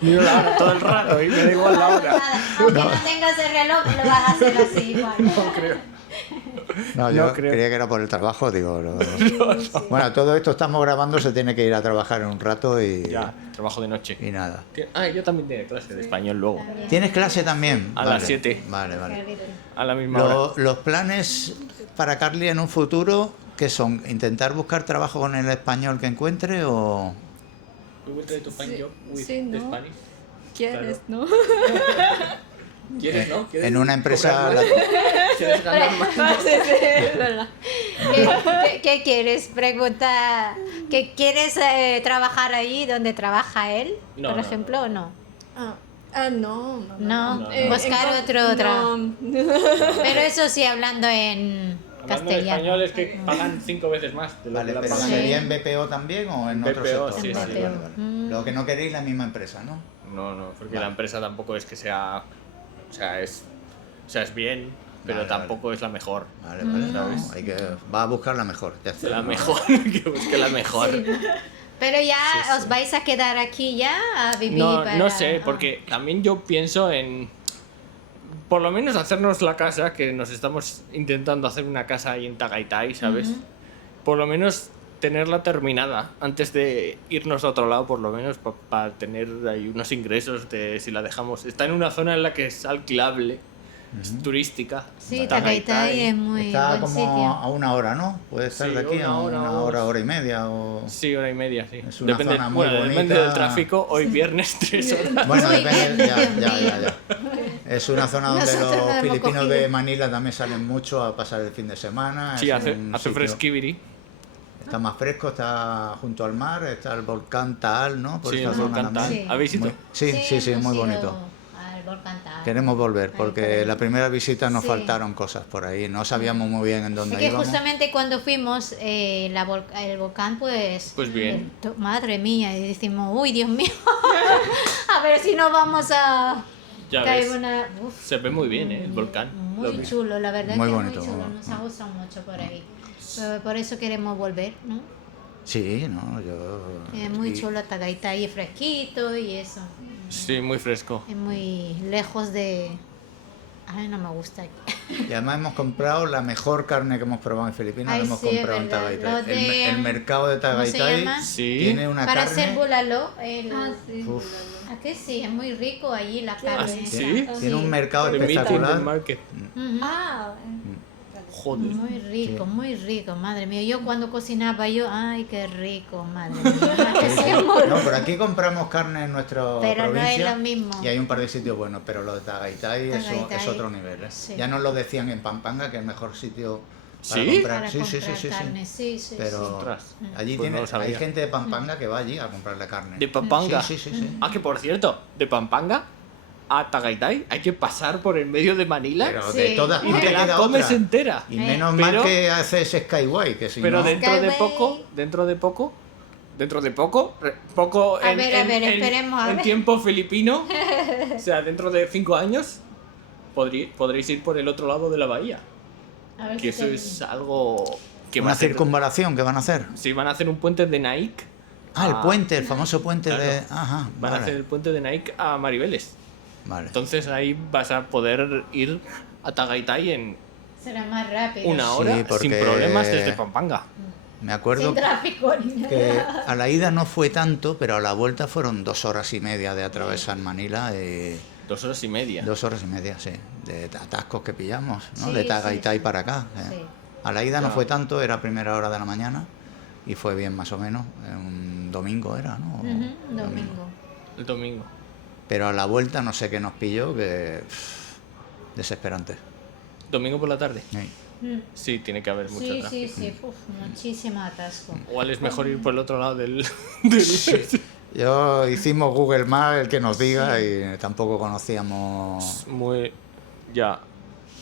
Miro la hora todo el rato y me da igual la hora. Aunque no tengas el reloj, lo vas a hacer así igual. No creo. No, yo No creo. creía que era por el trabajo, digo. Bueno, todo esto estamos grabando, se tiene que ir a trabajar en un rato y, Ya, trabajo de noche. y nada. Yo también tengo clase de español luego. ¿Tienes clase también? A las 7. Vale, vale. A la misma hora. Los planes para Carly en un futuro, ¿qué son? ¿Intentar buscar trabajo con el español que encuentre o...? We will try to find Sí, job with sí, ¿no? Spanish. ¿Quieres, no? ¿Quieres, no? ¿Quieres En una empresa... cobrar más? ¿Quieres ganar más? Sí, es verdad. ¿Qué quieres? Pregunta. ¿Que quieres trabajar ahí donde trabaja él, No, por no, ejemplo, o no? No. No, no. buscar otro trabajo. No. Pero eso sí, hablando en Hablando de castellano. español es que pagan 5 veces más de lo Vale, que la pero pagan. Sí. ¿sería en BPO también o en otro BPO, sector? sí, Vale, sí. vale, vale. Mm. Lo que no queréis la misma empresa, ¿no? No, porque Vale. la empresa tampoco es que sea... O sea, es bien, pero Vale, tampoco es la mejor. Vale, vale. No, ¿Sabes? hay que... Va a buscar la mejor. Ya está. La mejor, que busque la mejor. Pero ya Sí, sí. os vais a quedar aquí ya a vivir No, para... no sé, porque también yo pienso en... Por lo menos hacernos la casa, que nos estamos intentando hacer una casa ahí en Tagaytay, ¿sabes? Por lo menos tenerla terminada antes de irnos a otro lado, por lo menos para tener ahí unos ingresos de si la dejamos. Está en una zona en la que es alquilable, es turística. Sí, Tagaytay. Tagaytay es muy Está buen como sitio. a una hora, ¿no? Puede estar Sí, de aquí una a hora, una o- hora, hora y media o... Sí, hora y media, sí. Es una zona muy depende bonita. del tráfico. Hoy viernes 3 horas. Bueno, Muy depende, bien, ya. Es una zona donde Nosotros los no hemos filipinos cogido. de Manila también salen mucho a pasar el fin de semana. Sí, Es hace un hace sitio- fresquibiri. Está más fresco, está junto al mar, está el volcán Taal, ¿no? Por Sí, esa el zona volcán Taal. también. Sí. ¿Habéis ido? Muy- Sí, hemos muy ido bonito. al volcán Taal. Queremos volver porque la primera visita nos Sí. faltaron cosas por ahí. No sabíamos muy bien en dónde Es que íbamos. justamente cuando fuimos el volcán, pues... Pues bien. Madre mía, y decimos, uy, Dios mío, a ver si no vamos a... Ya caer ves. una... Uf, Se ve muy bien, ¿eh? El volcán. Lo muy vi. chulo, la verdad Muy que bonito, muy chulo, muy- nos ha gustado mucho por ahí. Por eso queremos volver, ¿no? Sí, no, yo... Es muy y- chulo Tagaytay, y fresquito y eso. Sí, muy fresco. Es muy lejos de... Ay, no me gusta aquí. Y además hemos comprado la mejor carne que hemos probado en Filipinas, Ay, la hemos sí, es comprado en verdad. Tagaytay. Lo de- El mercado de ¿Cómo se Tagaytay llama? Sí. tiene una Para carne... hacer bulalo, Sí. Uf, ¿a qué sí? Es muy rico allí la carne. ¿sí? esa. tiene un mercado The meat in the espectacular. market. Ujú. Joder. Muy rico, madre mía. Yo cuando cocinaba, ay, qué rico, madre mía. Que sí, muy- No, por aquí compramos carne en nuestra Pero no es provincia lo mismo. y hay un par de sitios buenos, pero lo de Tagaytay es Tagaytay, otro nivel. ¿eh? sí. Ya nos lo decían en Pampanga, que es el mejor sitio para ¿Sí? comprar. Para Sí, sí, comprar sí, sí, sí. carne, sí. Pero Ostras. allí Pues no lo hay sabía. gente de Pampanga que va allí a comprarle carne. ¿De Pampanga? Sí, sí, sí, sí. Ah, que por cierto, de Pampanga a Tagaytay hay que pasar por el medio de Manila Pero Sí. de todas y no te la queda comes otra. entera. Y menos Pero- mal que haces Skyway, que si Pero no... dentro de Skyway. poco A ver, esperemos, a en ver. tiempo filipino, o sea, dentro de 5 años, podréis ir por el otro lado de la bahía. A ver Que si eso te- es algo que va Una a ser... circunvalación que van a hacer. Sí, van a hacer un puente de Nike. Ah, el a- puente, el famoso puente claro. de... Ajá, Van a hacer vale. el puente de Nike a Maribeles. Vale. Entonces ahí vas a poder ir a Tagaytay en Será más rápido. una hora Sí, porque- sin problemas desde Pampanga. Me acuerdo Sin tráfico ni nada. que a la ida no fue tanto, pero a la vuelta fueron 2 horas y media de atravesar Manila. 2 horas y media. 2 horas y media, sí, de atascos que pillamos, ¿no? Sí, De sí, Tagaytay sí. para acá. Sí. A la ida no Ya. fue tanto, era a primera hora de la mañana y fue bien más o menos. Un domingo era, ¿no? Ujú, domingo. El domingo. Pero a la vuelta no sé qué nos pilló, que desesperante. Domingo por la tarde. Sí. Sí, tiene que haber mucho Sí, tráfico. sí, sí, uf, muchísimo atasco. Igual es mejor ir por el otro lado del... Yo hicimos Google Maps, el que nos diga, y tampoco conocíamos. Muy... Ya.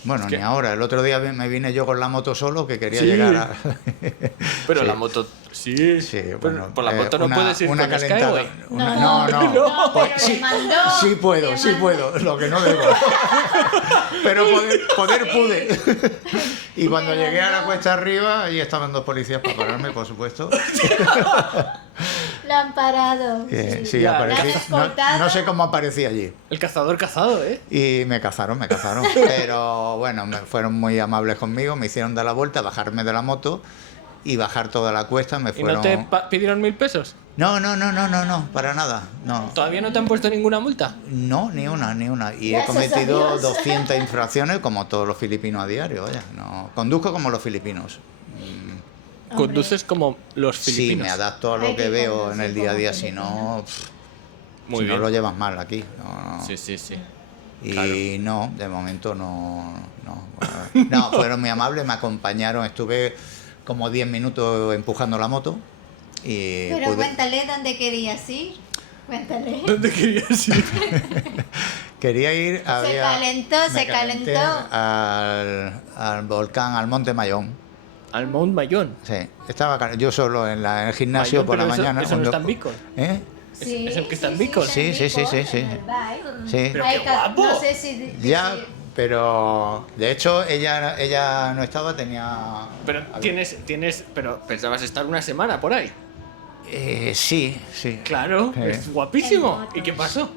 Bueno, Es que- ni ahora. El otro día me vine yo con la moto solo, que quería Sí. llegar a. Pero Sí. la moto... Sí, Sí, pero bueno. por la moto no puedes ir una con calentada. Skyway. No, no. No, Pues pero sí, le mandó. sí puedo, le sí mandó. puedo. Lo que no debo. Pero poder pude. Y cuando Le llegué a la mandó. cuesta arriba, ahí estaban dos policías para pararme, por supuesto. Lo han parado. Sí, Ya, aparecí. ¿la has escoltado? No sé cómo aparecí allí. El cazador cazado, ¿eh? Y me cazaron. Pero bueno, fueron muy amables conmigo, me hicieron dar la vuelta, bajarme de la moto y bajar toda la cuesta. Me ¿Y fueron. no te pidieron 1.000 pesos? No, para nada. No. ¿Todavía no te han puesto ninguna multa? No, ni una. Y he Gracias a cometido Dios. 200 infracciones como todos los filipinos a diario, vaya. No, conduzco como los filipinos. Conduces como los Sí, filipinos. me adapto a lo Hay que que veo conducir en el día a como día, si filipino. no, Muy si bien. no lo llevas mal aquí. No. Sí, sí, sí. Y Claro. no, de momento no. No, fueron muy amables, me acompañaron, estuve como 10 minutos empujando la moto y Pero pude- cuéntale dónde querías ir. Cuéntale. ¿Dónde querías ir? quería ir Se me calenté calentó. al volcán, al Monte Mayón. Al Mount Mayón. Sí, estaba yo solo en el gimnasio Mayón, por la pero eso- mañana. eso no cuando- está en Beacon. ¿Eh? es el que está en Beacon. Sí, sí, sí, sí, sí. Sí. Pero qué guapo. No sé si... Ya, si- pero de hecho ella no estaba, tenía. Pero pero pensabas estar una semana por ahí. Sí. Claro, Sí. es guapísimo. En motos. ¿Y qué pasó?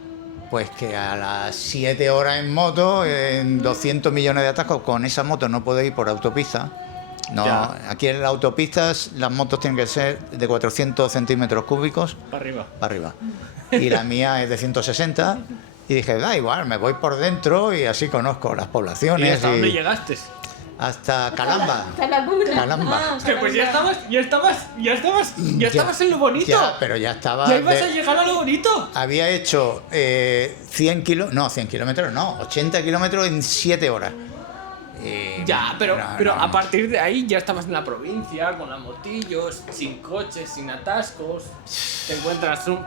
Pues que a las 7 horas en moto, en 200 millones de atascos, con esa moto no puedo ir por autopista. No, Ya. aquí en las autopistas las motos tienen que ser de 400 centímetros cúbicos Para arriba. para arriba. Y la mía es de 160. Y dije, da igual, me voy por dentro y así conozco las ¿Y poblaciones. hasta dónde llegaste? Hasta Calamba. Hasta la cuna. Calamba. Ah, Es que pues ya estabas en lo bonito. Ya, pero ya estaba. Ya ibas a llegar a lo bonito. Había hecho 100 kilómetros, no, 80 kilómetros en 7 horas. Ya, pero no. a partir de ahí ya estabas en la provincia, con las motillos, sin coches, sin atascos.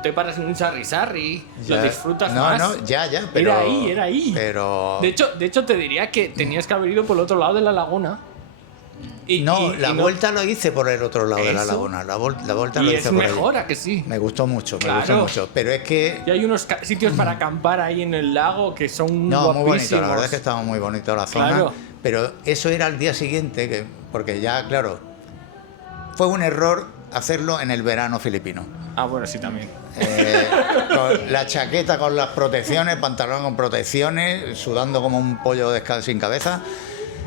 Te paras en un sarri-sarri, lo Ya. disfrutas no, más. No, ya, pero. Era ahí. Pero. De hecho, te diría que tenías que haber ido por el otro lado de la laguna. La vuelta lo hice por el otro lado de la Eso. laguna. La vuelta Y lo es hice por allí. mejor, ¿a que sí? Me gustó mucho, Claro. Pero es que. Y hay unos sitios para acampar ahí en el lago que son No, muy bonito, guapísimos. la verdad es que estaba muy bonito la zona. Claro. Pero eso era al día siguiente, porque ya, claro, fue un error hacerlo en el verano filipino. Ah, bueno, sí, también. Con la chaqueta con las protecciones, pantalón con protecciones, sudando como un pollo sin cabeza.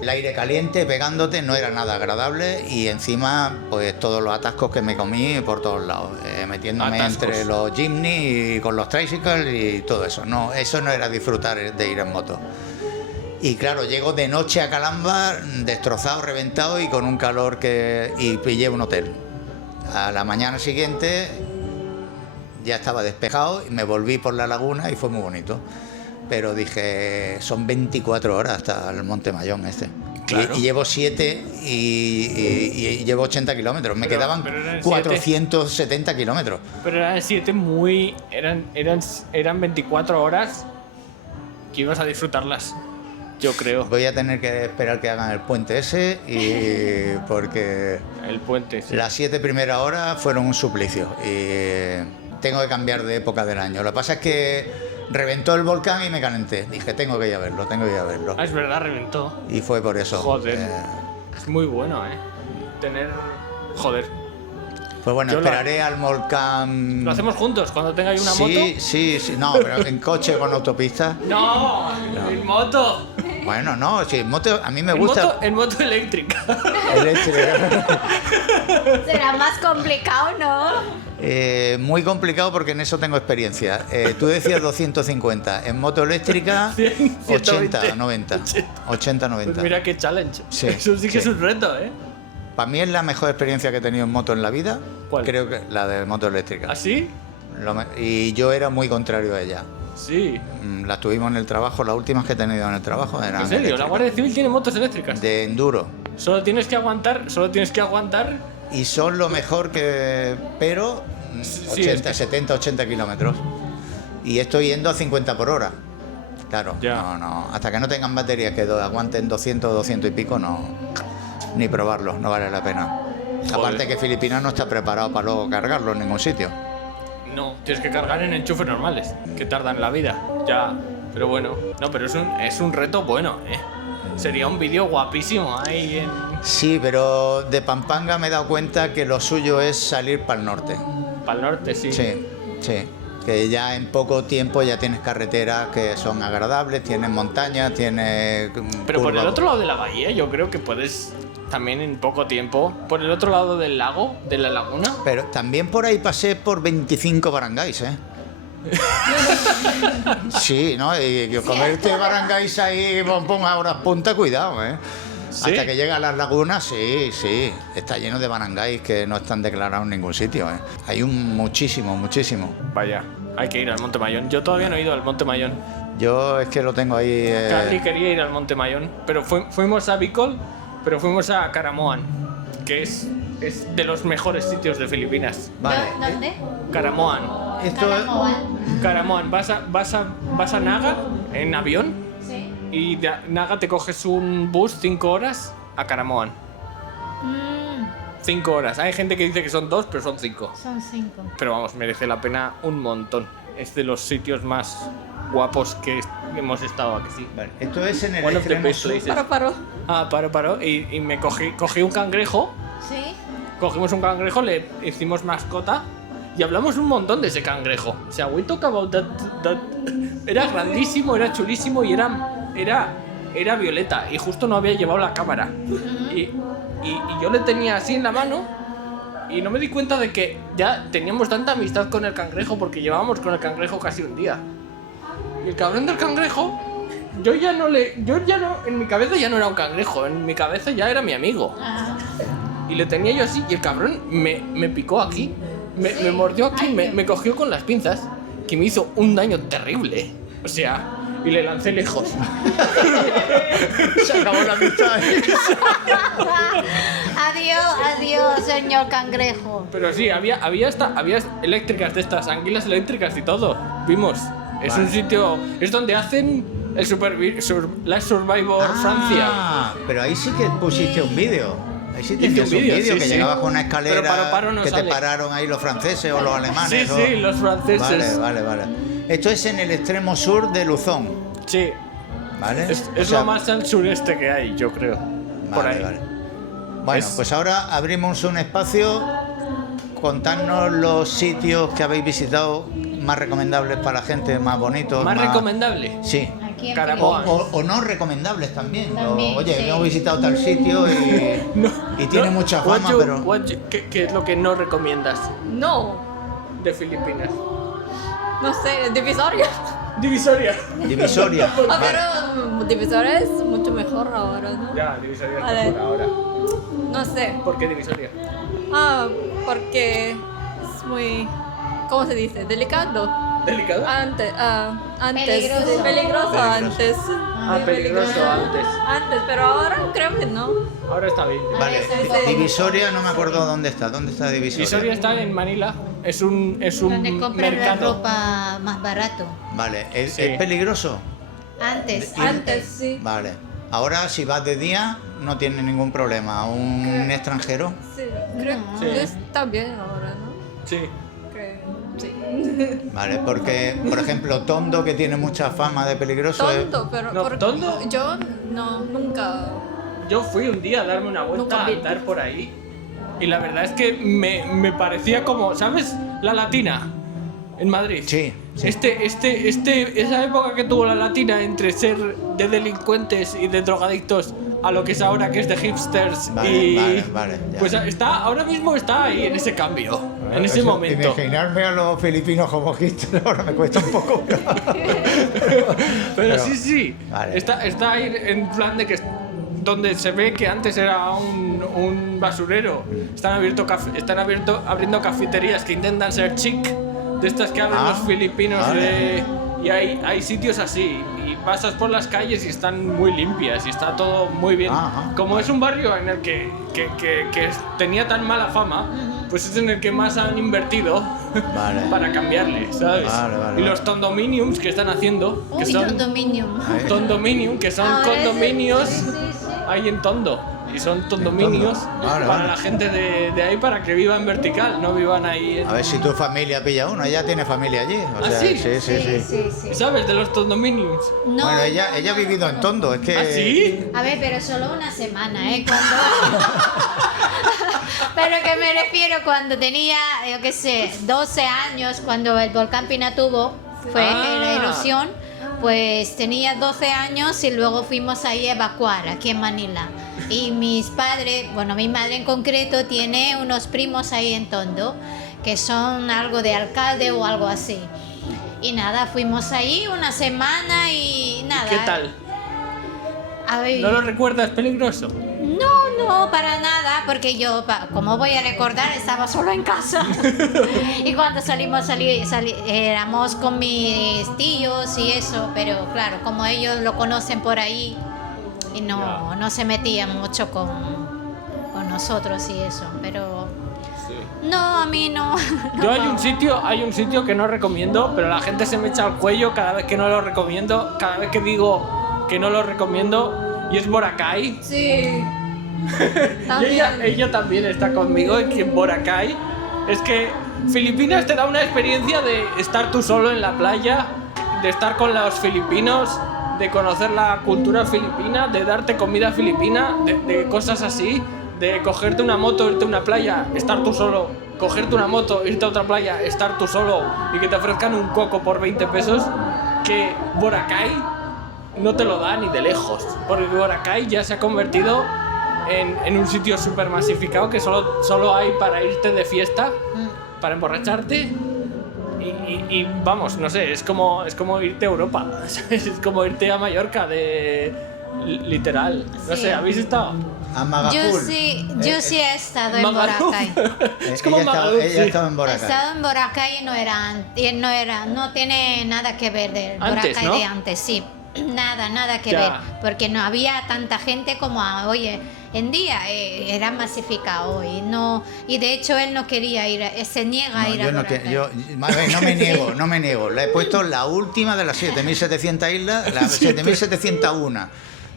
El aire caliente pegándote no era nada agradable y encima pues todos los atascos que me comí por todos lados, metiéndome Atascos. entre los Jimny y con los tricycles y todo eso. No, eso no era disfrutar de ir en moto. Y claro, llego de noche a Calamba destrozado, reventado y con un calor y pillé un hotel. A la mañana siguiente ya estaba despejado y me volví por la laguna y fue muy bonito. Pero dije, son 24 horas hasta el Monte Mayón este. Claro. Y llevo 7 y llevo 80 kilómetros. Me Pero quedaban eran 470 kilómetros. Pero eran 7 eran 24 horas que ibas a disfrutarlas, yo creo. Voy a tener que esperar que hagan el puente ese y porque El puente, sí. las 7 primeras horas fueron un suplicio y tengo que cambiar de época del año. Lo que pasa es que reventó el volcán y me calenté. Dije, tengo que ir a verlo. Ah, es verdad, reventó. Y fue por eso. Joder. Es muy bueno, tener... Joder. Pues bueno, Yo lo- esperaré al volcán. Lo hacemos juntos, cuando tengáis una sí, moto. Sí, no, pero en coche con autopista. ¡No! ¡En moto! Bueno, no, sí, en moto a mí me En gusta. en moto eléctrica. Eléctrica. Será más complicado, ¿no? Muy complicado porque en eso tengo experiencia. Tú decías 250, en moto eléctrica 100, 120. 80, 90. 80, 90. Pues mira qué challenge. Sí, Eso sí que sí. es un reto, Para mí es la mejor experiencia que he tenido en moto en la vida. ¿Cuál? Creo que la de moto eléctrica. ¿Así? Y yo era muy contrario a ella. Sí. Las tuvimos en el trabajo, las últimas que he tenido en el trabajo eran ¿En serio? ¿La eléctricas. Guardia Civil tiene motos eléctricas? De enduro. Solo tienes que aguantar. Y son lo mejor que... Pero Sí, 80, es que- 70, 80 kilómetros. Y estoy yendo a 50 por hora. Claro, Ya. no. Hasta que no tengan baterías que aguanten 200, 200 y pico, no. Ni probarlo, no vale la pena. Aparte que Filipinas no está preparado para luego cargarlo en ningún sitio. No, tienes que cargar en enchufes normales, que tardan la vida. Ya, pero bueno. No, pero es un reto bueno, ¿eh? Sería un vídeo guapísimo ahí en... Sí, pero de Pampanga me he dado cuenta que lo suyo es salir para el norte. Para el norte, sí. Sí, sí. Que ya en poco tiempo ya tienes carreteras que son agradables, tienes montañas, tienes... Pero por el curvas. otro lado de la bahía yo creo que puedes también en poco tiempo. Por el otro lado del lago, de la laguna. Pero también por ahí pasé por 25 barangays, ¿eh? Sí, ¿no? Y comerte barangays ahí, pum, a horas punta, cuidado, ¿eh? ¿Sí? Hasta que llega a las lagunas, sí, sí. Está lleno de barangays que no están declarados en ningún sitio, ¿eh? Hay muchísimo. Vaya, hay que ir al Monte Mayón. Yo todavía no he ido al Monte Mayón. Yo es que lo tengo ahí... Carly quería ir al Monte Mayón, pero fuimos a Bicol, pero fuimos a Caramoan, que es de los mejores sitios de Filipinas. Vale. ¿Dónde? Caramoan. Esto Caramoan, vas a Naga en avión Sí. y de Naga te coges un bus 5 horas a Caramoan. 5 horas. Hay gente que dice que son 2, pero son 5. Son 5. Pero vamos, merece la pena un montón. Es de los sitios más guapos que hemos estado aquí, sí. Vale. Esto es en el One of the extremo best sur. places. Paro. Ah, paro. Y me cogí un cangrejo. ¿Sí? Cogimos un cangrejo, le hicimos mascota y hablamos un montón de ese cangrejo. O sea, we talk about that. Era grandísimo, era chulísimo y era violeta. Y justo no había llevado la cámara. Y yo le tenía así en la mano y no me di cuenta de que ya teníamos tanta amistad con el cangrejo porque llevábamos con el cangrejo casi un día. Y el cabrón del cangrejo, en mi cabeza ya no era un cangrejo, en mi cabeza ya era mi amigo. Ah. Y le tenía yo así y el cabrón me picó aquí, me mordió aquí, me cogió con las pinzas, que me hizo un daño terrible. O sea, y le lancé lejos. Se acabó la amistad. Adiós, señor cangrejo. Pero sí, había eléctricas de estas, anguilas eléctricas y todo. Vimos. Es Vale. un sitio, es donde hacen Last Survivor Francia. Pero ahí sí que pusiste un vídeo. Ahí sí Hice tenías un un vídeo, vídeo sí, que sí. llegabas con una escalera Pero paro no que sale. te pararon ahí los franceses o los alemanes. Sí, los franceses. Vale. Esto es en el extremo sur de Luzón, Sí, ¿vale? es O sea, lo más al sureste que hay, yo creo. Por ahí. Vale. Bueno, Es- pues ahora abrimos un espacio. Contadnos los sitios que habéis visitado más recomendables para la gente, más bonitos. Más recomendable. Sí. Aquí en Caramoa. Filipinas. O no recomendables también. También, Oye, sí. hemos visitado tal sitio y tiene mucha fama, pero... ¿Qué es lo que no recomiendas No, de Filipinas? no sé, Divisoria. Divisoria. Divisoria. Ah, Vale. pero Divisoria es mucho mejor ahora, ¿no? Ya, Divisoria Vale. es mejor ahora. No sé. ¿Por qué Divisoria? Porque es muy, ¿cómo se dice? Delicado. ¿Delicado? Antes, Peligroso. Peligroso antes. Ah, Muy peligroso antes. Antes, pero ahora creo que no. Ahora está bien. Vale, Sí, sí. Divisoria no me acuerdo dónde está. ¿Dónde está Divisoria? Divisoria está en Manila. Es un Donde compran la mercado. ropa más barato. Vale, ¿es Sí. peligroso? Antes. Antes, sí. Vale. Ahora, si vas de día, no tiene ningún problema. Un extranjero. Sí, creo Sí. que está bien ahora, ¿no? Sí. Creo, sí. Vale, porque, por ejemplo, Tondo, que tiene mucha fama de peligroso. Tonto, pero No, porque ¿tonto? yo no, nunca. Yo fui un día a darme una vuelta Nunca a vi. andar por ahí. Y la verdad es que me parecía como, ¿sabes? La Latina en Madrid. Sí, sí. Esa época que tuvo la Latina entre ser de delincuentes y de drogadictos a lo que es ahora que es de hipsters Vale, ya. pues ahora mismo está ahí en ese cambio, en ese momento. Imaginarme a los filipinos como hipsters ahora me cuesta un poco. Pero sí. Vale. Está ahí en plan de que donde se ve que antes era un basurero. Están abriendo cafeterías que intentan ser chic de estas que abren los filipinos vale. y hay sitios así y pasas por las calles y están muy limpias y está todo muy bien. Ajá. Como es un barrio en el que tenía tan mala fama, pues es en el que más han invertido Vale. para cambiarle, ¿sabes? Vale, Y los condominiums que están haciendo, que Uy, son condominium. condominium, que son Ahora condominios sí. ahí en Tondo. Y son condominios Vale, para vale. la gente de ahí para que viva en vertical, no vivan ahí en... A ver si tu familia pilla uno, ella tiene familia allí. O ¿Ah, sea, sí? Sí. ¿Sabes? De los condominiums. No, Bueno, ella ha vivido en Tondo, es que... ¿Ah, sí? A ver, pero solo una semana, ¿eh? Cuando... Pero que me refiero cuando tenía, yo qué sé, 12 años, cuando el volcán Pinatubo fue la erupción, pues tenía 12 años y luego fuimos ahí a evacuar, aquí en Manila. Y mis padres, bueno, mi madre en concreto tiene unos primos ahí en Tondo, que son algo de alcalde o algo así. Y nada, fuimos ahí una semana y nada. ¿Qué tal? A ver, ¿No lo recuerdas peligroso? no, para nada, porque yo, como voy a recordar, estaba solo en casa. Y cuando salimos, éramos con mis tíos y eso, pero claro, como ellos lo conocen por ahí, y no se metían mucho con nosotros y eso, pero... No, a mí no. Yo hay un sitio que no recomiendo, pero la gente se me echa al cuello cada vez que no lo recomiendo, cada vez que digo que no lo recomiendo, y es Boracay. Sí. Y ella también está conmigo en Boracay. Es que Filipinas te da una experiencia de estar tú solo en la playa, de estar con los filipinos, de conocer la cultura filipina, de darte comida filipina, de cosas así, de cogerte una moto, irte a una playa, estar tú solo, cogerte una moto, irte a otra playa, estar tú solo y que te ofrezcan un coco por 20 pesos, que Boracay no te lo da ni de lejos, porque Boracay ya se ha convertido en un sitio súper masificado que solo hay para irte de fiesta, para emborracharte y vamos, no sé, es como irte a Europa, ¿sabes? Es como irte a Mallorca literal, no Sí. sé, ¿habéis estado? A Magaful. Yo sí he estado en Magaluf. Boracay. Es como ella Magaluf, ella sí. estaba en He Boracay. estado en Boracay y no tiene nada que ver del Antes, Boracay ¿no? de antes, sí. Nada que Ya. ver, porque no había tanta gente como hoy en día, era masificado y de hecho él no quería ir, se niega a ir a Yo no, Boracay. a ver, no me niego. Le he puesto la última de las 7.700 islas, la 7.701.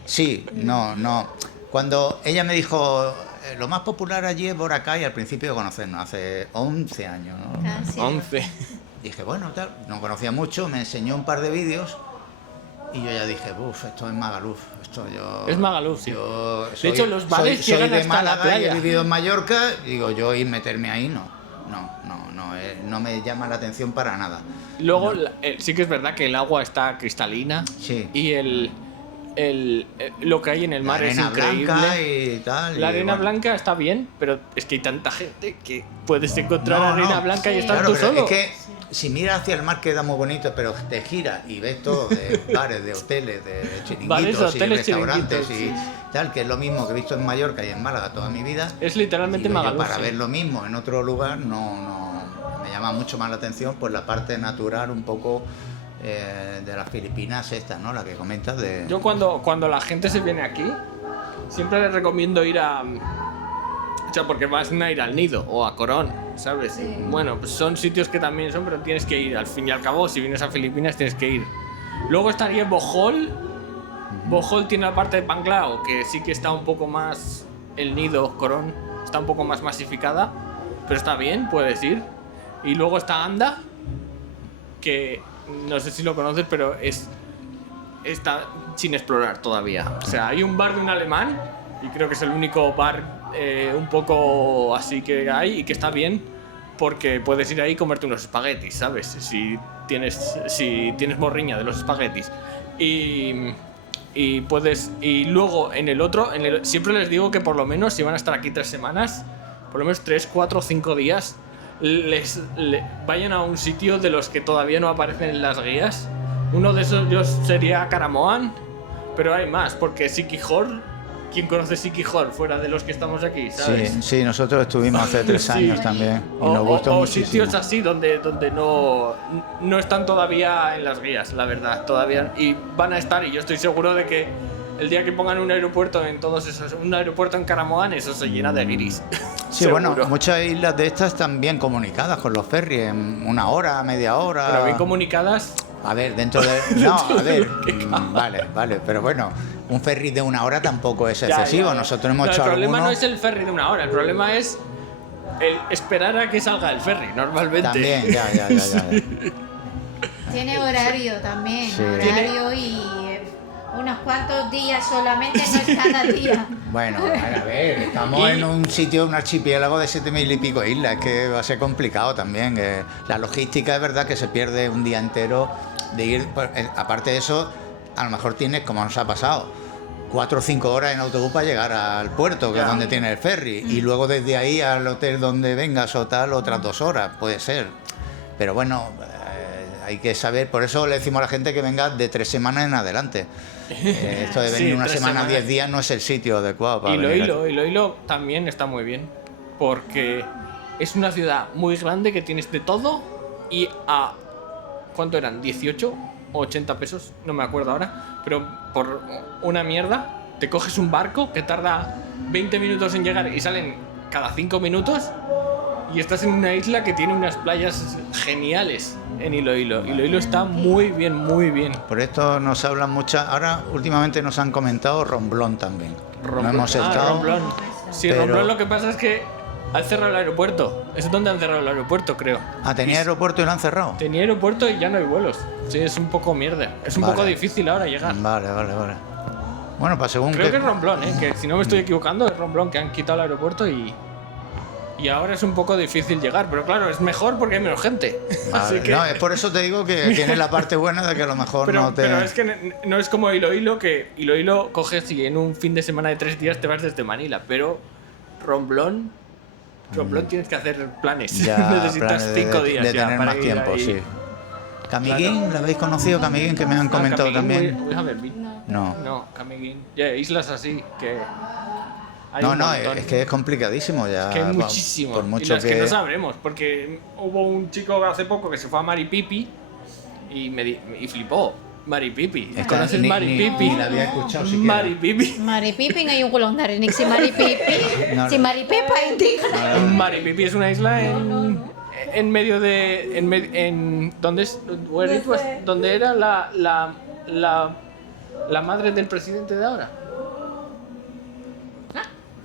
Sí, no. Cuando ella me dijo, lo más popular allí es Boracay, al principio de conocernos, hace 11 años, ¿no? Casi. 11. Dije, bueno, tal, no conocía mucho, me enseñó un par de vídeos y yo ya dije, esto es Magaluf, Es Magaluf, sí. Yo De hecho, los bares soy llegan de hasta la Málaga y playa. he vivido en Mallorca, digo, yo ir meterme ahí no me llama la atención para nada. Luego, sí que es verdad que el agua está cristalina Sí. y lo que hay en el mar La es arena increíble. blanca y tal. La y arena bueno. blanca está bien, pero es que hay tanta gente que puedes encontrar No, arena no. blanca y Sí. estar Claro, tú pero solo. es que si miras hacia el mar queda muy bonito, pero te giras y ves todo de bares, de hoteles, de chiringuitos Bares, hoteles, y restaurantes chiringuitos, y tal, que es lo mismo que he visto en Mallorca y en Málaga toda mi vida. Es literalmente Digo yo, Magaluf. para sí. ver lo mismo en otro lugar no me llama mucho más la atención pues la parte natural un poco de las Filipinas estas, ¿no? La que comentas de... Yo cuando la gente se viene aquí, siempre les recomiendo ir a... O sea, porque vas a ir al Nido o a Corón, ¿sabes? Bueno, pues son sitios que también son, pero tienes que ir. Al fin y al cabo, si vienes a Filipinas, tienes que ir. Luego estaría Bohol. Bohol tiene la parte de Panglao, que sí que está un poco más... El Nido, Corón, está un poco más masificada, pero está bien, puedes ir. Y luego está Anda, que no sé si lo conoces, pero está sin explorar todavía. O sea, hay un bar de un alemán, y creo que es el único bar un poco así que hay, y que está bien, porque puedes ir ahí y comerte unos espaguetis, ¿sabes? Si tienes morriña de los espaguetis. Y luego en el otro, siempre les digo que por lo menos, si van a estar aquí 3 semanas, por lo menos 3, 4, 5 días, vayan a un sitio de los que todavía no aparecen en las guías. Uno de esos sería Caramoan, pero hay más, porque Siquijor ¿quién conoce Siquijor fuera de los que estamos aquí? ¿Sabes? Sí, sí, nosotros estuvimos hace 3 Sí. años también y O, nos gustó o muchísimo. sitios así donde no están todavía en las guías, la verdad, todavía. Y van a estar, y yo estoy seguro de que el día que pongan un aeropuerto en todos esos, un aeropuerto en Caramoán, eso se llena de guiris. Sí, bueno, muchas islas de estas están bien comunicadas con los ferries, en 1 hora, media hora. Pero bien comunicadas. A ver, dentro de... No, a ver, vale, pero bueno, un ferry de 1 hora tampoco es excesivo. Ya. Nosotros hemos No, hecho el problema algunos... no es el ferry de 1 hora, el problema es el esperar a que salga el ferry, normalmente. También, ya. Tiene horario también, Sí. horario y unos cuantos días solamente, no es cada día. Bueno, a ver, estamos en un sitio, un archipiélago de 7.000 y pico islas, es que va a ser complicado también. La logística es verdad que se pierde un día entero de ir, pues, aparte de eso, a lo mejor tienes, como nos ha pasado, 4 o 5 horas en autobús para llegar al puerto, que es donde tiene el ferry, y luego desde ahí al hotel donde vengas o tal, otras 2 horas, puede ser. Pero bueno, hay que saber, por eso le decimos a la gente que venga de 3 semanas en adelante. Esto de venir Sí, 1 3 semana, semanas. 10 días no es el sitio adecuado para venir. Iloilo también está muy bien, porque es una ciudad muy grande que tienes de todo y a... ¿Cuánto eran? ¿18 o 80 pesos? No me acuerdo ahora, pero por una mierda te coges un barco que tarda 20 minutos en llegar y salen cada 5 minutos y estás en una isla que tiene unas playas geniales en Iloilo. Iloilo está muy bien, muy bien. Por esto nos hablan muchas. Ahora, últimamente nos han comentado Romblón también. No hemos estado. Romblón. Sí, pero- Romblón, lo que pasa es que han cerrado el aeropuerto. Es donde han cerrado el aeropuerto, creo. Ah, tenía aeropuerto y lo han cerrado. Tenía aeropuerto y ya no hay vuelos. Sí, es un poco mierda. Es un Vale. poco difícil ahora llegar. Vale. Bueno, para según Creo que. que es Romblón, que si no me estoy equivocando, es Romblón que han quitado el aeropuerto y ahora es un poco difícil llegar. Pero claro, es mejor porque hay menos gente. Vale, Así que... No, es por eso te digo que tiene la parte buena de que a lo mejor Pero, no te. pero es que no es como Iloilo, que Iloilo coges y en un fin de semana de 3 días te vas desde Manila. Pero Romblón tienes que hacer planes. Ya, Necesitas planes 5 días de ya tener para más ir tiempo, ahí. sí. Camiguín, ¿lo habéis conocido? Camiguín, que me han comentado Camiguín, también. we haven't been. No. No, Camiguín. Ya, islas así que. Hay No, un montón. es que es complicadísimo ya. Es que hay va, muchísimo. Por Y mucho las que no sabremos, porque hubo un chico hace poco que se fue a Maripipi y flipó. Maripipi. Esta ¿Conoces ni Maripipi? la había escuchado siquiera. Maripipi. Maripipi ngayon ko lang narinig si Maripipi. No, Si no. Maripepa, hindi ko na. Maripipi es una isla en medio de. ¿Dónde es? Where it was- ¿Dónde era la madre del presidente de ahora?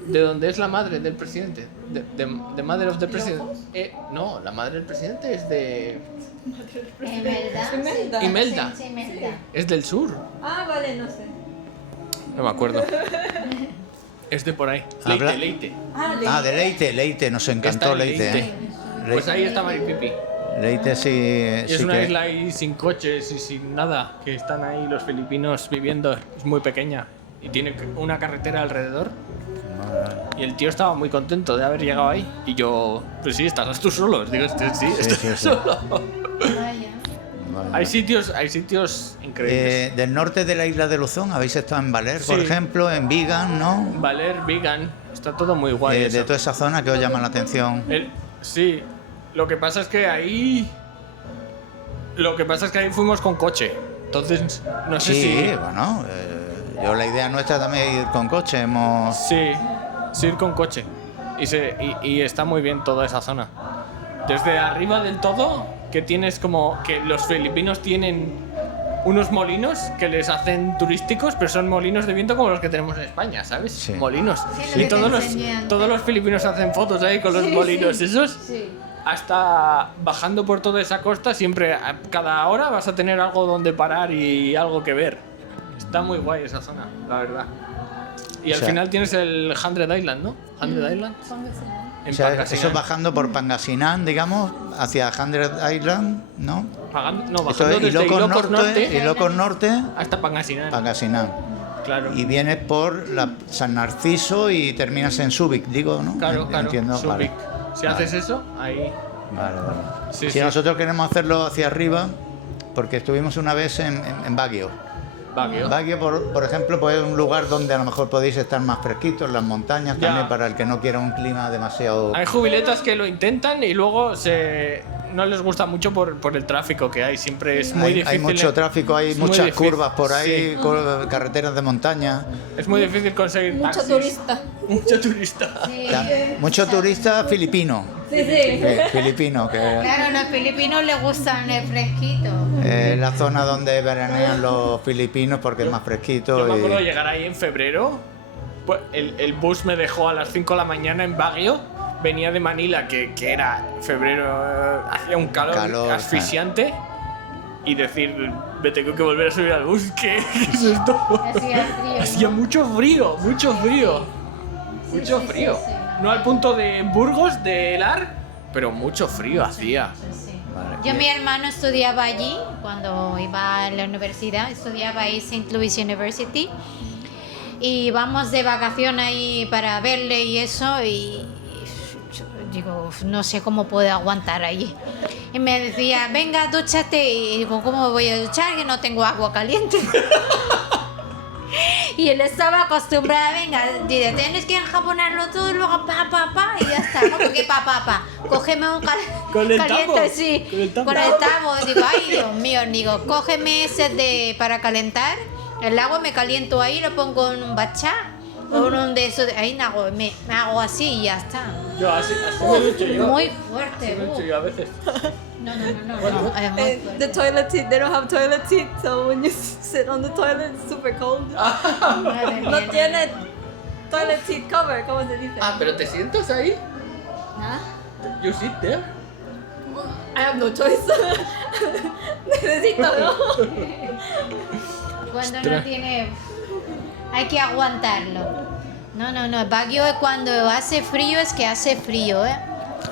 ¿De dónde es la madre del presidente? ¿De Mother of the President? No, la madre del presidente es de. Imelda. Imelda. Sí, Imelda. Es del sur. Ah, vale, no sé. No me acuerdo. Es de por ahí. Habla- Leite. Ah, de Leite, nos encantó Está en Leite. Leyte. Pues ahí está Maripipi. Leite sí. Y es sí una que- isla ahí sin coches y sin nada, que están ahí los filipinos viviendo. Es muy pequeña y tiene una carretera alrededor. Y el tío estaba muy contento de haber llegado ahí. Y yo, pues sí, estarás tú solo. Digo, sí, estoy sí. solo. Vaya. Vale. Hay sitios increíbles. Del norte de la isla de Luzón, habéis estado en Valer, por Sí. ejemplo, en Vigan, ¿no? Valer, Vegan, está todo muy guay. De eso. toda esa zona que os llama la atención. Sí, lo que pasa es que ahí. Lo que pasa es que ahí fuimos con coche. Entonces, no sé Sí, si. bueno, yo la idea nuestra también es ir con coche. Hemos. Sí, ir con coche. Y está muy bien toda esa zona. Desde arriba del todo, que tienes como. Que los filipinos tienen unos molinos que les hacen turísticos, pero son molinos de viento como los que tenemos en España, ¿sabes? Sí. Molinos. Sí, lo Y que te todos enseñan. los filipinos hacen fotos ahí con los molinos esos. Sí. Hasta bajando por toda esa costa, siempre a cada hora vas a tener algo donde parar y algo que ver. Está muy guay esa zona, la verdad. Y O al sea- final tienes el 100 Island, ¿no? 100 Island. En O sea, Pangasinan. eso bajando por Pangasinan, digamos, hacia 100 Island, ¿no? No, Esto bajando es desde Ilocos Ilocos Norte Ilocos Norte, hasta Pangasinan. Pangasinan. Claro, Y vienes por San Narciso y terminas en Subic, digo, ¿no? claro. Entiendo. Subic. Si Vale. haces eso, ahí. Vale. Sí, Si sí. nosotros queremos hacerlo hacia arriba, porque estuvimos una vez en Baguio, Baguio. Baguio, por ejemplo, pues es un lugar donde a lo mejor podéis estar más fresquitos, las montañas Ya. también, para el que no quiera un clima demasiado... Hay jubiletas que lo intentan y luego no les gusta mucho por el tráfico que hay. Siempre es muy difícil. Hay mucho tráfico, hay es muy muchas difícil, curvas por ahí, sí. carreteras de montaña. Es muy difícil conseguir Mucho taxis. turista. Mucho turista. Sí. Mucho turista filipino. Sí, sí. Filipino, que Claro, a los filipinos les gustan el fresquito. es la zona donde veranean los filipinos porque es más fresquito. Yo me acuerdo de Y... llegar ahí en febrero. Pues el bus me dejó a las 5 de la mañana en Baguio. Venía de Manila, que era febrero, hacía un calor asfixiante. Y decir, me tengo que volver a subir al bus. ¿Qué es esto? Hacía frío. Hacía mucho frío, mucho frío. Sí, Mucho sí, frío. sí, sí. No al punto de Burgos, de Lar, pero mucho frío hacía. Sí, sí. Vale. Yo, mi hermano estudiaba allí cuando iba a la universidad, estudiaba ahí St. Louis University y vamos de vacación ahí para verle y eso y yo digo, no sé cómo puedo aguantar allí. Y me decía, venga, dúchate. Y digo, ¿cómo me voy a duchar? Que no tengo agua caliente. Y él estaba acostumbrado, venga, dice, tienes que enjabonarlo todo y luego pa, y ya está. ¿Cómo que pa? Cógeme un Con el caliente, tabo, sí, con el tabo. con el tabo. Digo, ay, Dios mío, digo, cógeme ese para calentar, el agua me caliento ahí, lo pongo en un bachá, o en un de esos, ahí me hago así y ya está. Yo así me ducho yo. Muy fuerte. Así me ducho yo a veces. No, es muy And fuerte. the toilet seat, they don't have toilet seat, so when you sit on the toilet, it's super cold. Madre mía, No tiene toilet seat cover, ¿cómo se dice? Ah, pero te sientas ahí. ¿Ah? You sit there. I have no choice. Necesito, ¿no? Cuando no Ostras. tiene... Hay que aguantarlo. No. Baguio es cuando hace frío, es que hace frío, ¿eh?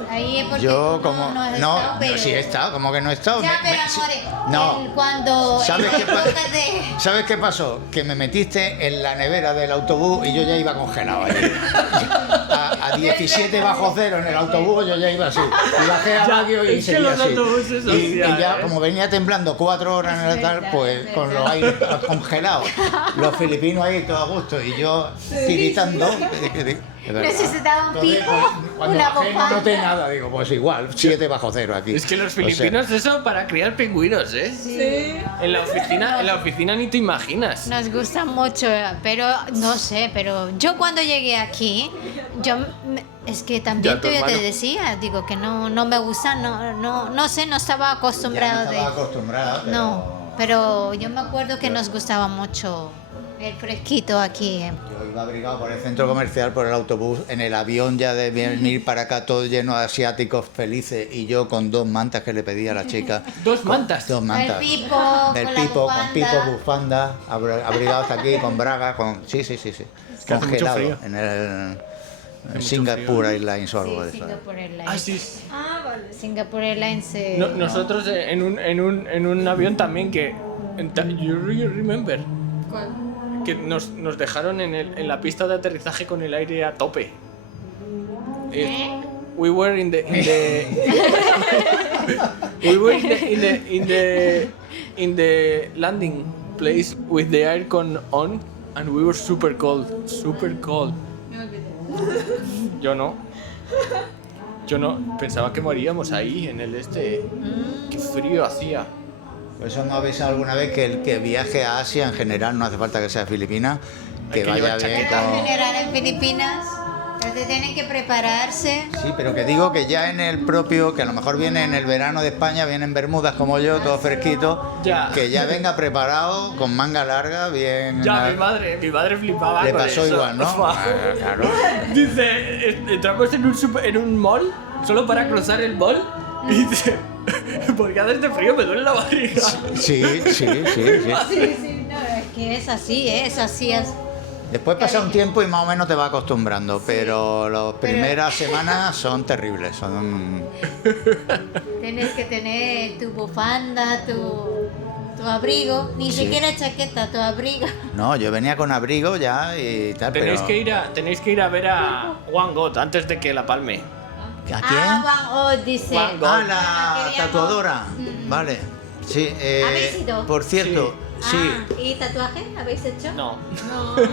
Ahí es porque Yo tú como... no has No, estado, pero... sí he estado, como que no he estado. Ya, pero sí, amore, no. cuando... ¿Sabes en qué la pasa? época de... ¿Sabes qué pasó? Que me metiste en la nevera del autobús y yo ya iba congelado allí. A 17 bajo cero en el autobús yo ya iba así. Y bajé a Ya, Baguio y es que seguía los así. autobuses Y hacían, ya, ¿eh? como venía temblando 4 horas en el tal, pues con los aires congelados. Los filipinos ahí todo a gusto y yo tiritando. De verdad. Necesitaba un Entonces, pipo, cuando una bajé no bufanda. noté nada, digo, pues igual, 7 bajo cero aquí. Es que los O sea, filipinos eso para criar pingüinos, ¿eh? Sí. En la oficina ni te imaginas. Nos gusta mucho, pero no sé, pero yo cuando llegué aquí, es que también Ya, tu yo te hermano. decía, digo que no me gusta, no sé, no estaba ya acostumbrado no estaba acostumbrada, pero... No, pero yo me acuerdo que nos gustaba mucho el fresquito aquí. Yo iba abrigado por el centro comercial, por el autobús, en el avión ya de venir para acá todo lleno de asiáticos felices y yo con 2 mantas que le pedí a la chica. Dos mantas. 2 mantas. El pipo, Del con la pipo, con bufanda. pipo, bufanda, abrigados aquí, con braga, con... Sí. que hace mucho Congelado frío. en el mucho Singapore frío. Airlines o algo de Sí, eso. Singapore Airlines. Ah, sí. Ah, vale. Singapore Airlines. Nosotros en un avión también que... You remember? ¿Cuál? Que nos dejaron en la pista de aterrizaje con el aire a tope. ¿Eh? We were in the we were in the landing place with the aircon on and we were super cold. Me olvidé. Yo no pensaba que moríamos ahí en el este. Qué frío hacía. Por eso me avisado alguna vez que el que viaje a Asia en general, no hace falta que sea Filipina, que Hay que vaya llevar bien chaqueta. En con... general en Filipinas, entonces tienen que prepararse. Sí, pero que digo que ya en el propio, que a lo mejor viene en el verano de España, viene en Bermudas como yo, todo fresquito, Ya. que ya venga preparado, con manga larga, bien... Ya, mi madre flipaba Le con pasó eso. igual, ¿no? Ah, claro. Dice, entramos en en un mall, solo para cruzar el mall, y dice, porque hace este frío me duele la barriga. Sí. Sí, no, es que es así, es. Después pasa un tiempo y más o menos te va acostumbrando, pero las primeras semanas son terribles, son... Tienes que tener tu bufanda, tu abrigo, ni Sí. siquiera chaqueta, tu abrigo. No, yo venía con abrigo ya y tal, Tenéis pero... que ir a ver a Van Gogh antes de que la palme. ¿A quién? Van Gogh dice. Van Gogh. Ah, la queríamos- tatuadora. Vale. Sí, ¿Habéis ido? por cierto, Sí. Ah, ¿y tatuaje habéis hecho? No.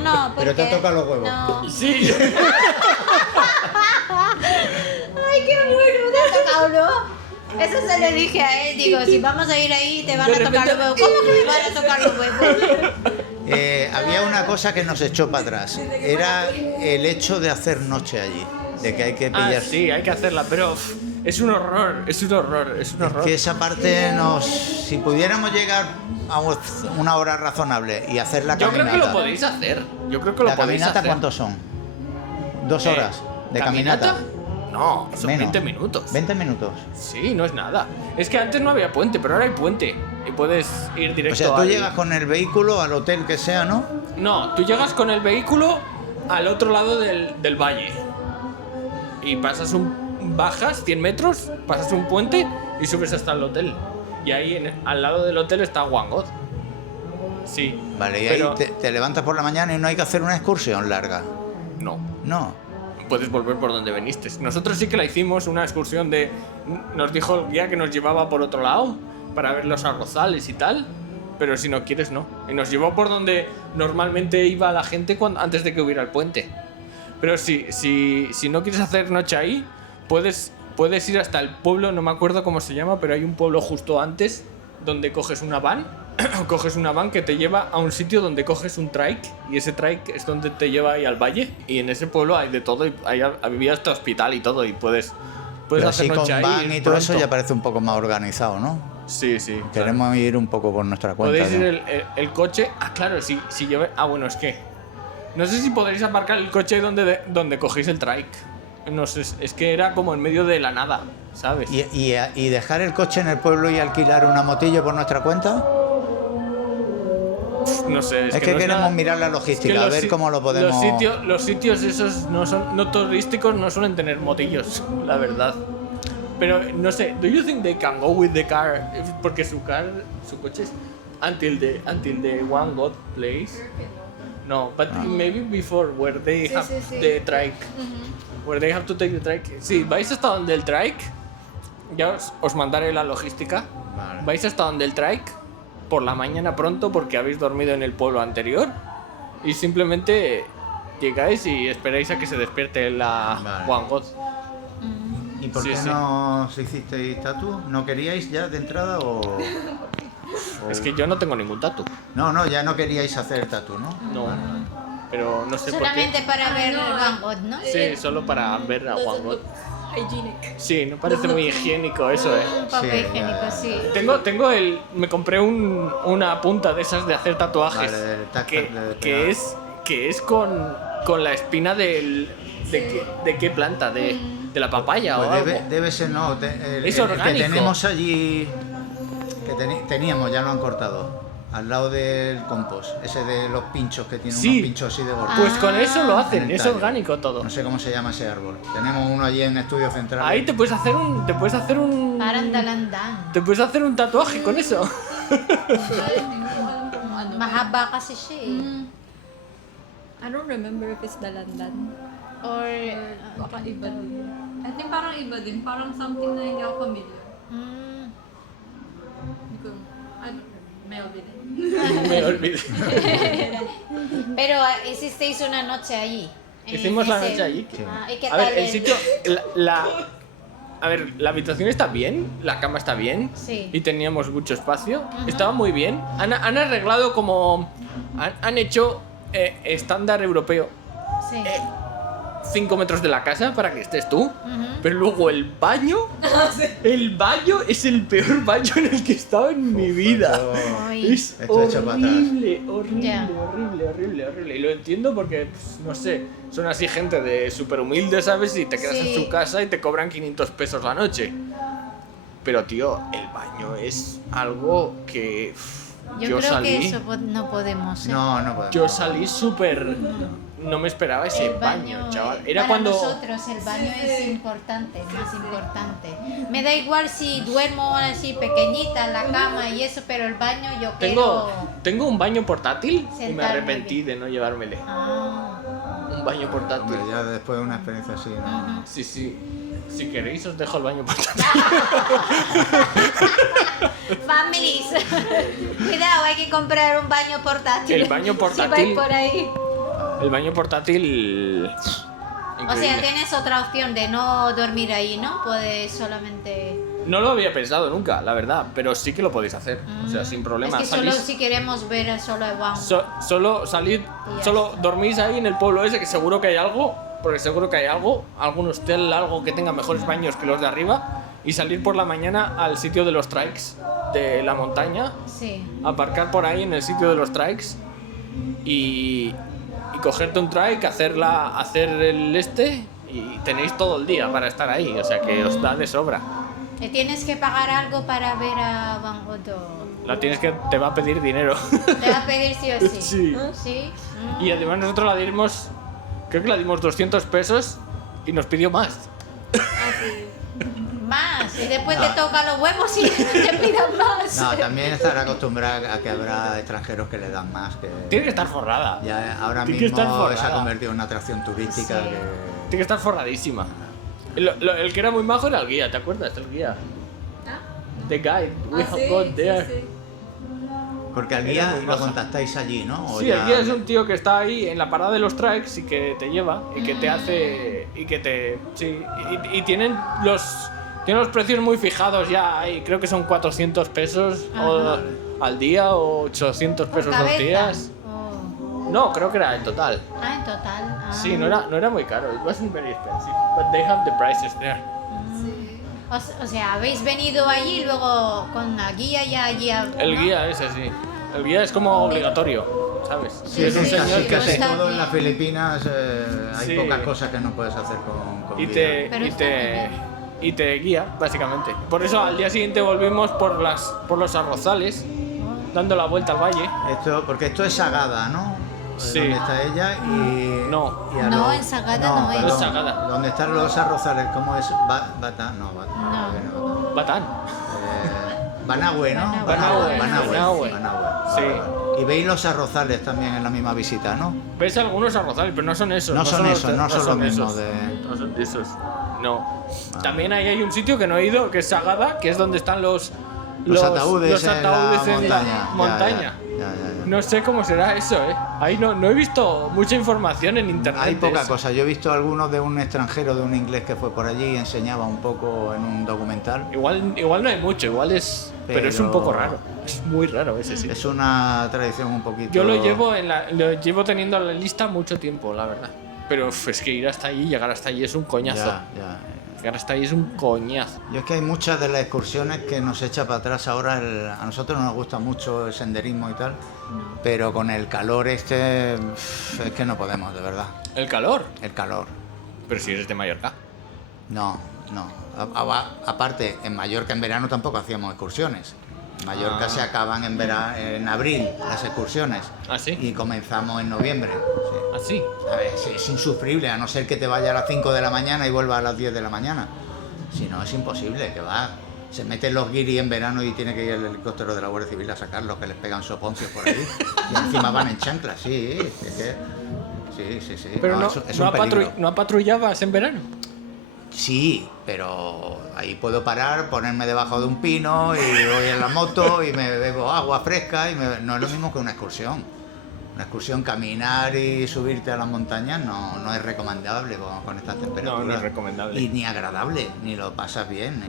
No, Pero te porque- toca los huevos. No. Sí. Ay, qué bueno, te ha tocado, ¿no? Eso se lo dije a él, digo, si vamos a ir ahí te van De a tocar repente- los huevos. ¿Cómo que me van a tocar los huevos? Había una cosa que nos echó para atrás. Era el hecho de hacer noche allí. De que hay que Ah, pillar. sí, hay que hacerla, pero es un horror, es un horror, es un horror. Que esa parte nos. Si pudiéramos llegar a una hora razonable y hacer la Yo caminata. creo que lo podéis hacer. Yo creo que lo ¿La podéis caminata hacer. cuántos son? 2 Eh, horas de caminata. No, son Menos. 20 minutos. 20 minutos. Sí, no es nada. Es que antes no había puente, pero ahora hay puente. Y puedes ir directo O sea, tú al- llegas con el vehículo al hotel que sea, ¿no? No, tú llegas con el vehículo al otro lado del valle. Y bajas 100 metros, pasas un puente y subes hasta el hotel. Y ahí al lado del hotel está Wangod. Sí. Vale, y pero ahí te levantas por la mañana y no hay que hacer una excursión larga. no. No. Puedes volver por donde viniste. Nosotros sí que la hicimos, una excursión de... Nos dijo el guía que nos llevaba por otro lado para ver los arrozales y tal, pero si no quieres, no. Y nos llevó por donde normalmente iba la gente antes de que hubiera el puente. Pero si no quieres hacer noche ahí, puedes ir hasta el pueblo, no me acuerdo cómo se llama, pero hay un pueblo justo antes donde coges una van. Coges una van que te lleva a un sitio donde coges un trike y ese trike es donde te lleva ahí al valle y en ese pueblo hay de todo y había hasta hospital y todo y puedes Pero hacer así con noche ahí van y y todo eso pronto. ya parece un poco más organizado, ¿no? Sí, sí. claro. Queremos ir un poco por nuestra cuenta. Podéis ¿no? ir el coche. Ah, claro, si lleve. Ah, bueno, es que. No sé si podréis aparcar el coche donde cogéis el trike. No sé, es que era como en medio de la nada, ¿sabes? ¿Y dejar el coche en el pueblo y alquilar una motillo por nuestra cuenta? No sé, Es que que no queremos nada- mirar la es que logística, a los ver si- cómo lo podemos... Los sitios esos no turísticos no suelen tener motillos, la verdad. Pero no sé, ¿do you think they can go with the car? Porque su coche es until the one God place. No, but maybe before where they have sí. the trike. Where they have to take the trike. Sí, vais hasta donde el trike. Ya os mandaré la logística. Vale. Vais hasta donde el trike por la mañana pronto porque habéis dormido en el pueblo anterior y simplemente llegáis y esperáis a que se despierte la Vale. One God. ¿Y por Sí, qué sí. no os hicisteis tatu? ¿No queríais ya de entrada o...? Es que yo no tengo ningún tatu. No, ya no queríais hacer tatu, ¿no? No. Pero no sé por qué. Solamente para ver el Van Gogh, ¿no? Sí, solo para ver a One God. Hygienic. Sí, no parece muy higiénico eso, Un poco Sí, higiénico, ya. sí. Me compré una punta de esas de hacer tatuajes Vale, del tacto, que, de que es con la espina de qué planta, de la papaya o Pues algo. debe ser, no. Es que orgánico. tenemos allí... teníamos, ya lo han cortado. Al lado del compost. Ese de los pinchos que tiene Sí. unos pinchos así de gordos. Pues con eso lo En hacen, el es tallo. orgánico todo. No sé cómo se llama ese árbol. Tenemos uno allí en Estudio Central. Ahí te puedes hacer un Parandalandan. te puedes hacer un tatuaje con eso. Mahaba kasi siya eh. I don't remember if it's Dalandan. Or, Baka iba din. I think parang iba din. Parang something na hindi ako familiar. Hindi ko, may olvidé. Me olvidé. pero hicisteis una noche allí. en Hicimos la ese- noche allí. Ah, ¿y qué A tal ver, el sitio a ver, la habitación está bien, la cama está bien Sí. y teníamos mucho espacio. Estaba muy bien. Han arreglado como han hecho estándar europeo. Sí. 5 metros de la casa para que estés tú, pero luego el baño es el peor baño en el que he estado en mi vida. Ay. Es Esto hecho para atrás. horrible, Ya. horrible. Y lo entiendo porque, pues, no sé, son así gente de súper humilde, ¿sabes? Y te quedas Sí. en su casa y te cobran 500 pesos la noche. Pero, tío, el baño es algo que... Yo creo salí... que eso no podemos. ¿eh? No podemos. Yo salí súper... No me esperaba ese El baño, chaval. Era para cuando... nosotros el baño es importante, más importante. Me da igual si duermo así pequeñita en la cama y eso, pero el baño yo quiero... Tengo un baño portátil y me Sentarme arrepentí bien. de no llevármele. Ah, Un baño portátil. Hombre, ya después de una experiencia así, ¿no? Sí, sí. Si queréis os dejo el baño portátil. Families. Cuidado, hay que comprar un baño portátil. El baño Si portátil. vais por ahí. El baño portátil... O sea, tienes otra opción de no dormir ahí, ¿no? Puedes solamente... No lo había pensado nunca, la verdad, pero sí que lo podéis hacer. O sea, sin problema. Es que solo Salís- si queremos ver solo el One. solo salid, ya solo dormís ahí en el pueblo ese, que seguro que hay algo, porque seguro que hay algo, algún hostel, algo que tenga mejores baños que los de arriba, y salir por la mañana al sitio de los trikes de la montaña, Sí. aparcar por ahí en el sitio de los trikes y cogerte un trike, hacer el y tenéis todo el día para estar ahí, o sea que os da de sobra. ¿Y tienes que pagar algo para ver a Van Gogh? Te va a pedir dinero. Te va a pedir sí o sí. Sí. ¿Sí? Y además nosotros la dimos, creo que la dimos 200 pesos y nos pidió más. Más. Y después te toca los huevos y te pidan más. No, también estará acostumbrada a que habrá extranjeros que le dan más. Que Tiene que estar forrada. ya ahora Tiene que estar mismo se ha forrada. convertido en una atracción turística. Sí. Tiene que estar forradísima. El que era muy majo era el guía, ¿te acuerdas? El guía. The guide. We have got there. Porque al Era guía muy lo maja. contactáis allí, ¿no? O Sí, ya- el guía es un tío que está ahí en la parada de los trikes y que te lleva y que te hace y que te sí y tienen los precios muy fijados ya ahí, creo que son 400 pesos al día o 800 ¿Por pesos cabeza? los días. Oh. No, creo que era en total. Ah, en total. Ah. Sí, no era muy caro. It wasn't very expensive, but they have the prices there. O sea, habéis venido allí y luego con la guía ya allí. El ¿no? guía ese sí. El guía es como obligatorio, ¿sabes? Sí, es un sí, señor sí, que casi está todo en bien. las Filipinas hay Sí. pocas cosas que no puedes hacer con y guía. te, Pero y, está muy te, bien. y te guía, básicamente. Por eso al día siguiente volvimos por los arrozales, dando la vuelta al valle. Porque esto es Sagada, ¿no? Sí. Donde está ella y... No. y a No, lo- en Sagada no es. No es Sagada. Donde están los arrozales, ¿cómo es? Bata, no, Bata. No. viene Bata. Batán. Banahue, ¿no? Banahue. Banahue. Vale, Sí. vale. Y veis los arrozales también en la misma visita, ¿no? Ves algunos arrozales, pero no son esos. No son esos, no son los mismos esos. de- No son esos. No. También ahí hay un sitio que no he ido, que es Sagada, que es donde están los ataúdes, los ataúdes en la en la montaña. montaña. Ya. No sé cómo será eso, ¿eh? Ahí no he visto mucha información en internet. Hay de poca eso. cosa. Yo he visto algunos de un extranjero, de un inglés que fue por allí y enseñaba un poco en un documental. Igual no hay mucho, igual es. Pero es un poco raro. Es muy raro ese sí. Es una tradición un poquito... Yo lo llevo teniendo en la lista mucho tiempo, la verdad. Pero es que ir hasta allí, llegar hasta allí es un coñazo. Ya. Llegar hasta allí es un coñazo. Yo es que hay muchas de las excursiones que nos echa para atrás ahora. A nosotros nos gusta mucho el senderismo y tal, pero con el calor es que no podemos, de verdad. El calor. El calor. Pero si eres de Mallorca. No. Aparte, en Mallorca en verano tampoco hacíamos excursiones. En Mallorca se acaban en abril las excursiones. ¿Ah, sí? Y comenzamos en noviembre. Sí. Así. A ver, es insufrible, a no ser que te vaya a las 5 de la mañana y vuelva a las 10 de la mañana. Si no, es imposible, que va. Se meten los guiris en verano y tiene que ir el helicóptero de la Guardia Civil a sacarlos, que les pegan soponcios por ahí. Y encima van en chanclas, sí. Sí. Pero es un peligro. ¿no patrullabas en verano? Sí, pero ahí puedo parar, ponerme debajo de un pino y voy en la moto y me bebo agua fresca no es lo mismo que una excursión. Una excursión, caminar y subirte a las montañas no es recomendable con estas temperaturas. No es recomendable. Y ni agradable, ni lo pasas bien.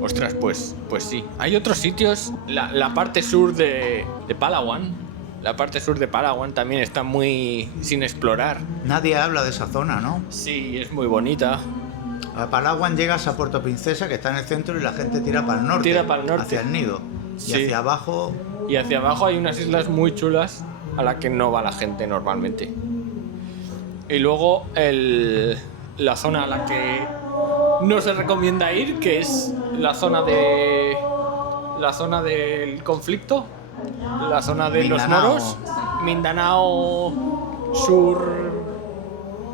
Ostras, pues sí. Hay otros sitios. La parte sur de Palawan. La parte sur de Palawan también está muy sin explorar. Nadie habla de esa zona, ¿no? Sí, es muy bonita. A Palawan llegas a Puerto Princesa, que está en el centro, y la gente tira para el norte. Tira para el norte. Hacia el nido. Sí. Y hacia abajo... Y hacia abajo hay unas islas muy chulas a las que no va la gente normalmente. Y luego la zona a la que no se recomienda ir, que es la zona del conflicto, la zona de los Mindanao. moros, Mindanao sur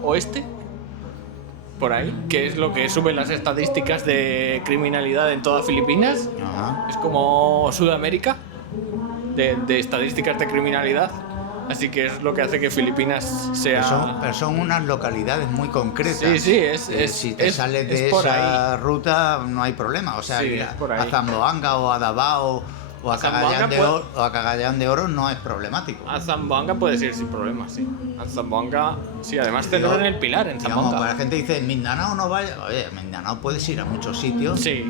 oeste, por ahí, que es lo que suben las estadísticas de criminalidad en toda Filipinas. Ajá. Es como Sudamérica de estadísticas de criminalidad. Así que es lo que hace que Filipinas sea... Pero son unas localidades muy concretas. Sí, si te sales de por esa ahí. ruta no hay problema. O sea, Sí, ir es por ahí. a Zamboanga o a Davao o a Zamboanga Cagayán de Oro no es problemático. A Zamboanga puedes ir sin problemas, sí. A Zamboanga, sí, además tenerlo en el Pilar, en Digamos, Zamboanga. para la gente dice, en Mindanao no vaya. Oye, en Mindanao puedes ir a muchos sitios. Sí,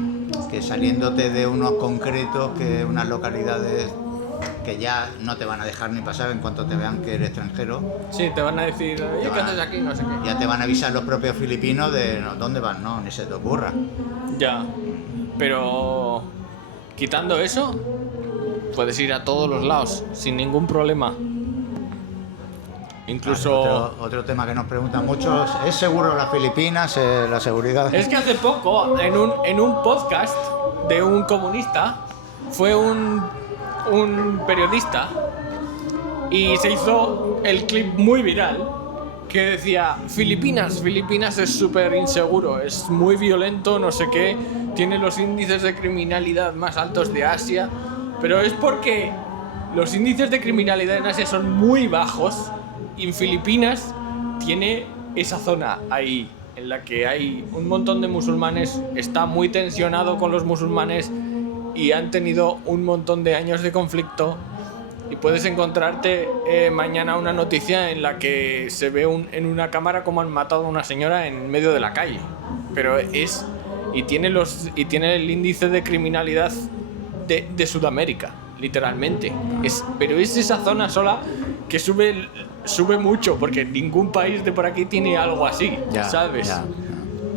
Que saliéndote de unos concretos, que unas localidades que ya no te van a dejar ni pasar en cuanto te vean que eres extranjero, sí, te van a decir, oye, ¿qué haces aquí? No sé qué. ya te van a avisar los propios filipinos de "No, ¿dónde vas? No, ni se te ocurra". Ya, pero quitando eso, puedes ir a todos los lados sin ningún problema. Incluso... Otro tema que nos preguntan muchos, ¿es seguro las Filipinas, la seguridad? Es que hace poco, en un podcast de un comunista, fue un periodista y se hizo el clip muy viral que decía: Filipinas es súper inseguro, es muy violento, no sé qué, tiene los índices de criminalidad más altos de Asia, pero es porque los índices de criminalidad en Asia son muy bajos y en Filipinas tiene esa zona ahí en la que hay un montón de musulmanes, está muy tensionado con los musulmanes y han tenido un montón de años de conflicto, y puedes encontrarte mañana una noticia en la que se ve en una cámara cómo han matado a una señora en medio de la calle, pero tiene el índice de criminalidad de Sudamérica, literalmente. Pero es esa zona sola que sube mucho, porque ningún país de por aquí tiene algo así, ¿sabes? Ya.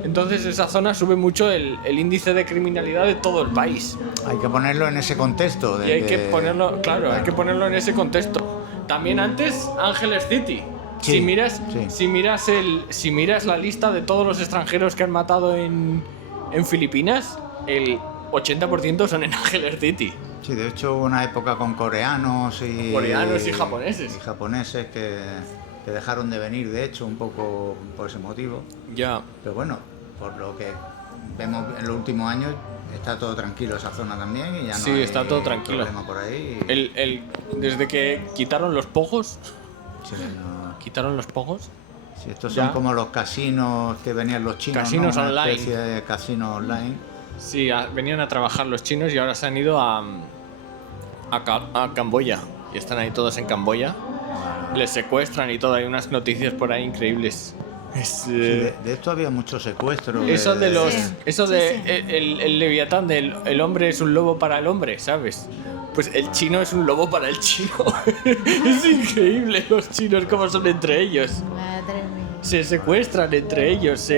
Entonces esa zona sube mucho el índice de criminalidad de todo el país. Hay que ponerlo en ese contexto. Y hay que ponerlo en ese contexto. También antes, Ángeles City. Sí, Si miras la lista de todos los extranjeros que han matado en Filipinas, el 80% son en Ángeles City. Sí, de hecho hubo una época con coreanos y japoneses. Y japoneses que dejaron de venir, de hecho, un poco por ese motivo. Ya. Pero bueno, por lo que vemos en los últimos años, está todo tranquilo esa zona también y ya no Sí, hay está todo tranquilo. problema por ahí. Desde que quitaron los pogos, Sí, estos Ya. son como los casinos que venían los chinos, Casinos ¿no? Una online. especie de casinos online. sí, venían a trabajar los chinos y ahora se han ido a Camboya. Y están ahí todos en Camboya. Les secuestran y todo, hay unas noticias por ahí increíbles. Sí, de esto había mucho secuestro. Eso de los. Sí. Eso Sí, de sí. el leviatán del el hombre es un lobo para el hombre, ¿sabes? Pues el chino es un lobo para el chino. Es increíble los chinos cómo son entre ellos. Madre mía. Se secuestran entre ellos,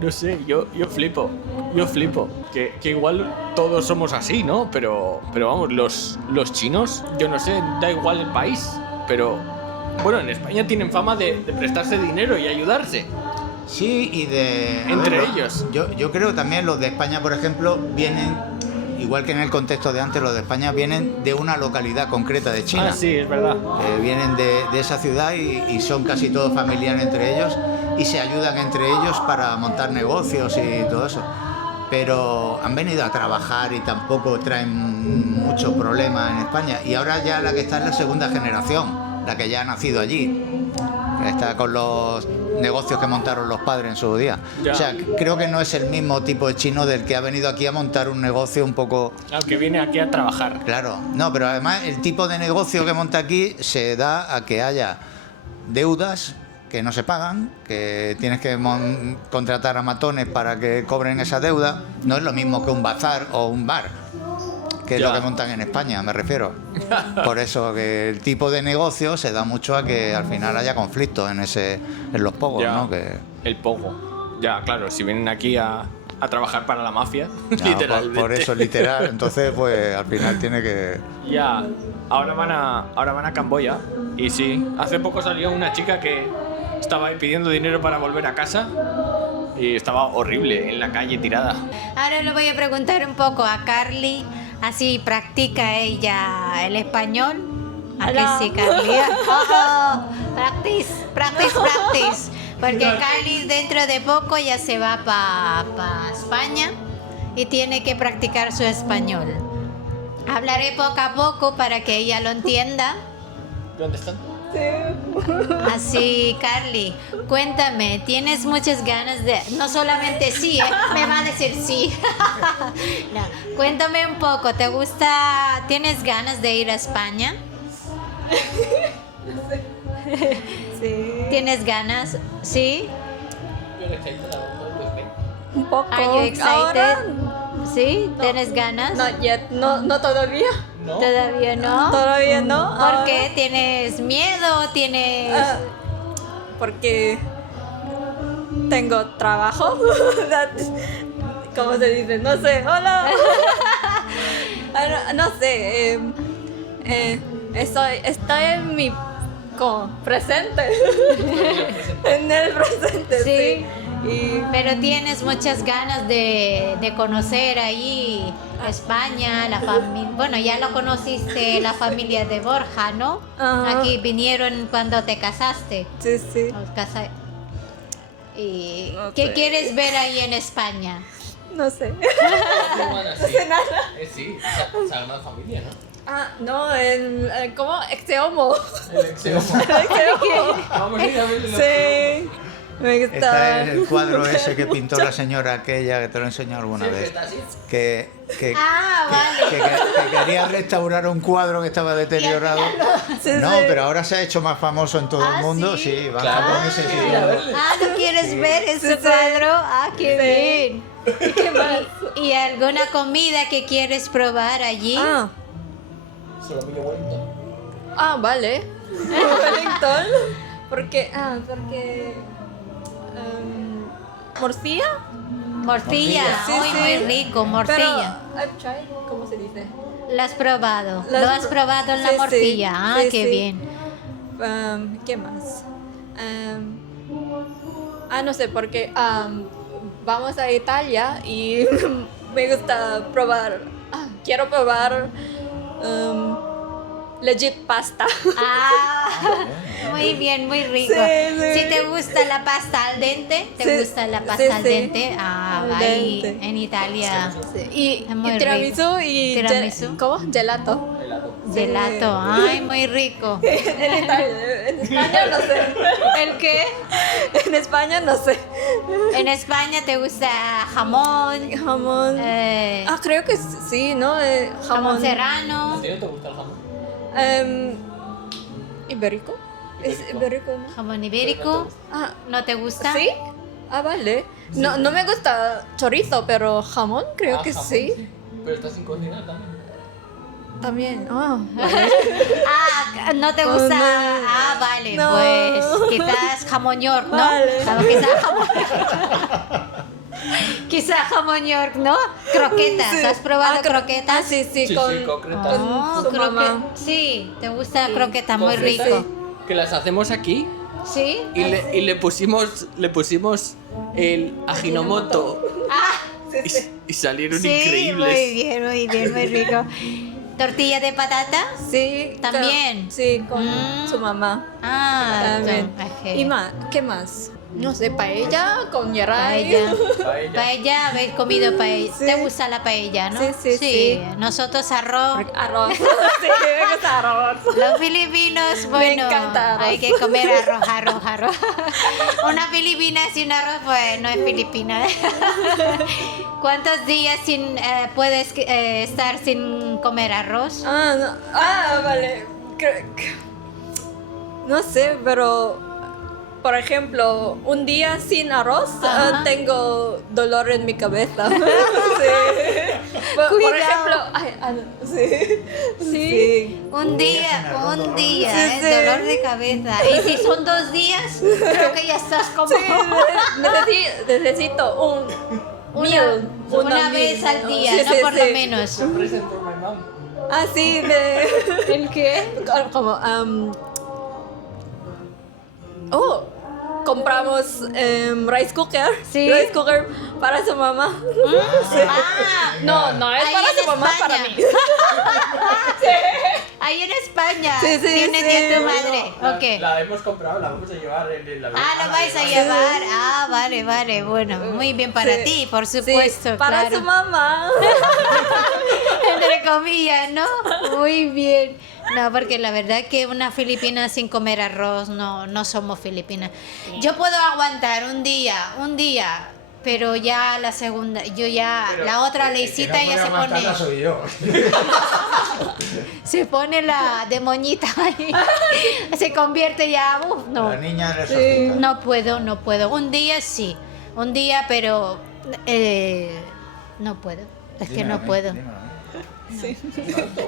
no sé, yo flipo. Que igual todos somos así, ¿no? Pero vamos, los chinos, yo no sé, da igual el país, pero bueno, en España tienen fama de prestarse dinero y ayudarse. Sí, y de... Entre ellos. Yo creo también los de España, por ejemplo, vienen, igual que en el contexto de antes, los de España vienen de una localidad concreta de China. Ah, sí, es verdad. Vienen de esa ciudad y son casi todos familiares entre ellos y se ayudan entre ellos para montar negocios y todo eso. Pero han venido a trabajar y tampoco traen muchos problemas en España. Y ahora ya la que está es la segunda generación, la que ya ha nacido allí. Está con los negocios que montaron los padres en su día. Ya. O sea, creo que no es el mismo tipo de chino del que ha venido aquí a montar un negocio un poco... Aunque viene aquí a trabajar. Claro, no, pero además el tipo de negocio que monta aquí se da a que haya deudas que no se pagan, que tienes que contratar a matones para que cobren esa deuda. No es lo mismo que un bazar o un bar, que es Ya. lo que montan en España, me refiero. Por eso que el tipo de negocio se da mucho a que al final haya conflictos en los pogos, Ya. ¿no? Que, El pogo. Ya, claro, si vienen aquí a trabajar para la mafia, ya, literalmente. por eso literal, entonces pues al final tiene que... Ya, ahora van a Camboya. Y sí, hace poco salió una chica que estaba ahí pidiendo dinero para volver a casa y estaba horrible en la calle tirada. Ahora le voy a preguntar un poco a Carly, así practica ella el español. ¿A que Hola. sí, Carly? Oh, practice. Porque Carly dentro de poco ya se va para España y tiene que practicar su español. Hablaré poco a poco para que ella lo entienda. ¿Dónde están? Así, Carly, cuéntame, ¿tienes muchas ganas de...? No solamente sí, me va a decir sí. No, cuéntame un poco, ¿te gusta, tienes ganas de ir a España? Sí. ¿Tienes ganas? ¿Sí? Un poco. Are you excited? Ahora, ¿Sí? ¿Tienes ganas? not yet. No, no todavía. ¿Todavía no? Todavía no. ¿Por qué? ¿Tienes miedo? ¿Tienes...? Porque tengo trabajo. ¿Cómo se dice? No sé. Hola. No sé. Estoy en mi presente. En el presente, Sí. sí. Y Pero tienes muchas ganas de conocer ahí España, la familia. Bueno, ya lo conociste, la familia de Borja, ¿no? Ajá. Aquí vinieron cuando te casaste. sí, sí. Os casa- ¿Y No qué sé. quieres ver ahí en España? No sé. No sé nada. Sí, Sagrada Familia, ¿no? No, ¿cómo? Exeomo. El Exeomo. Vamos a ir a verlo. Sí. Me Este gusta. es el cuadro ese que pintó la señora aquella, que te lo he enseñado alguna Sí, vez. está así. Que, Vale. que quería restaurar un cuadro que estaba deteriorado. Sí, No, sí. pero ahora se ha hecho más famoso en todo el mundo. ¿sí? Sí, van Claro. japoneses y Ir a todo. verle. ¿No quieres ver ese Sí, sí. cuadro? ¡Qué Sí. bien! ¿Qué más? ¿Y alguna comida que quieres probar allí? Solo Milo Wellington. Vale. Wellington. Porque. Morcilla. Morcilla, Sí, muy, sí. muy rico, morcilla. Pero, I've tried, ¿cómo se dice? ¿Lo has probado? Las ¿Lo has pro- probado en la sí, sí, morcilla? Ah, sí, qué sí. bien. ¿Qué más? No sé, porque vamos a Italia y me gusta probar. Quiero probar legit pasta. Muy bien, muy rico. Sí, sí. Si te gusta la pasta al dente, ¿te Sí, gusta la sí, pasta al sí. dente? Al Ahí dente. en Italia. Y Es muy tiramisú rico. y Tiramisú. ¿cómo? Gelato. Gelato, ay, muy rico. En Italia, en España no sé. ¿El qué? En España no sé. En España te gusta jamón, Jamón. Creo que sí, ¿no? jamón serrano, ¿A ti no te gusta el jamón? Ibérico. Es ibérico, ¿no? jamón ibérico. ¿No te gusta? ¿Sí? Vale. No, no me gusta chorizo, pero jamón creo que Jamón, sí. Pero está sin cocinar también. También. ¿No te gusta? No. Vale, No. pues quizás jamón York, ¿no? Vale. Quizás jamón Quizás jamón York, ¿no? Croquetas, Sí. ¿has probado croquetas? Sí, sí, Sí, con, sí, croquetas. con su mamá. Sí, te gusta croqueta, muy Croquetas rico. Que las hacemos aquí ¿Sí? y le pusimos el ajinomoto y salieron Sí, increíbles. muy bien, muy bien, muy rico. ¿Tortilla de patata? Sí, ¿También? Sí, con Mm. su mamá. También. Ok. ¿Y más? ¿Qué más? No sé, paella con yaray. Paella. Paella, habéis comido paella. Sí. ¿Te gusta la paella, no? Sí, sí. Nosotros arroz. Arroz. Sí, me gusta arroz. Los filipinos, bueno, encanta arroz. hay que comer arroz. Una filipina sin arroz, pues no es filipina. ¿Cuántos días puedes estar sin comer arroz? No. Vale. No sé, pero por ejemplo, un día sin arroz Ajá. tengo dolor en mi cabeza. Sí. Por Cuidado. ejemplo, sí. Sí. Un día, Sí, sí. dolor de cabeza. Y si son 2 días, creo que ya estás como Sí, necesito un meal. una vez al día, Sí, no sí, por sí. lo menos. Present for my mom. Sí, ¿El qué? como compramos rice cooker. Sí. Rice cooker para su mamá. Sí. No es ahí para en su mamá, para España. mí. Ahí en España. Sí, sí, ¿Tienes sí. Día de tu madre? La, ¿O qué? la hemos comprado, la vamos a llevar en la Ah, lo vais a llevar. Ah, vale, vale. Bueno, muy bien para Sí. ti, por Sí, supuesto. para claro. su mamá. Entre comillas, ¿no? Muy bien. No, porque la verdad que una filipina sin comer arroz no somos filipinas. Yo puedo aguantar un día, pero ya la segunda, la otra leicita ya se pone la demonita ahí. Se convierte ya, no. La niña resucita. No puedo. Un día sí, pero no puedo. Es que Dímelo a no mí, puedo. dímelo a mí.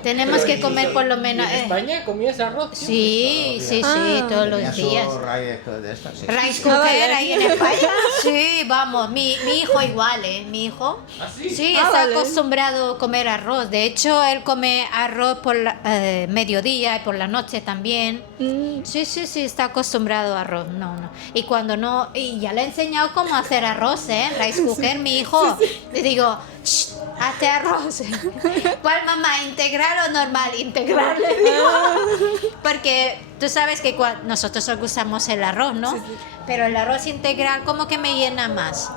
Tenemos que comer por lo menos. ¿En España comías arroz? Sí, Ah. todos Tenía los su días. raíz de estas, sí. Rice cooker ahí en España. Sí, vamos, mi hijo igual, ¿eh? Mi hijo. ¿Ah, sí? Sí, Ah, está vale. acostumbrado a comer arroz. De hecho, él come arroz por mediodía y por la noche también. Sí, está acostumbrado a arroz. No. Y cuando no, y ya le he enseñado cómo hacer arroz, ¿eh? Rice cooker, mi hijo. Le digo, "Shh, hazte arroz." ¿Cuál, mamá? ¿Integral o normal? Integral, le digo. Porque tú sabes que nosotros usamos el arroz, ¿no? Sí. Pero el arroz integral como que me llena más.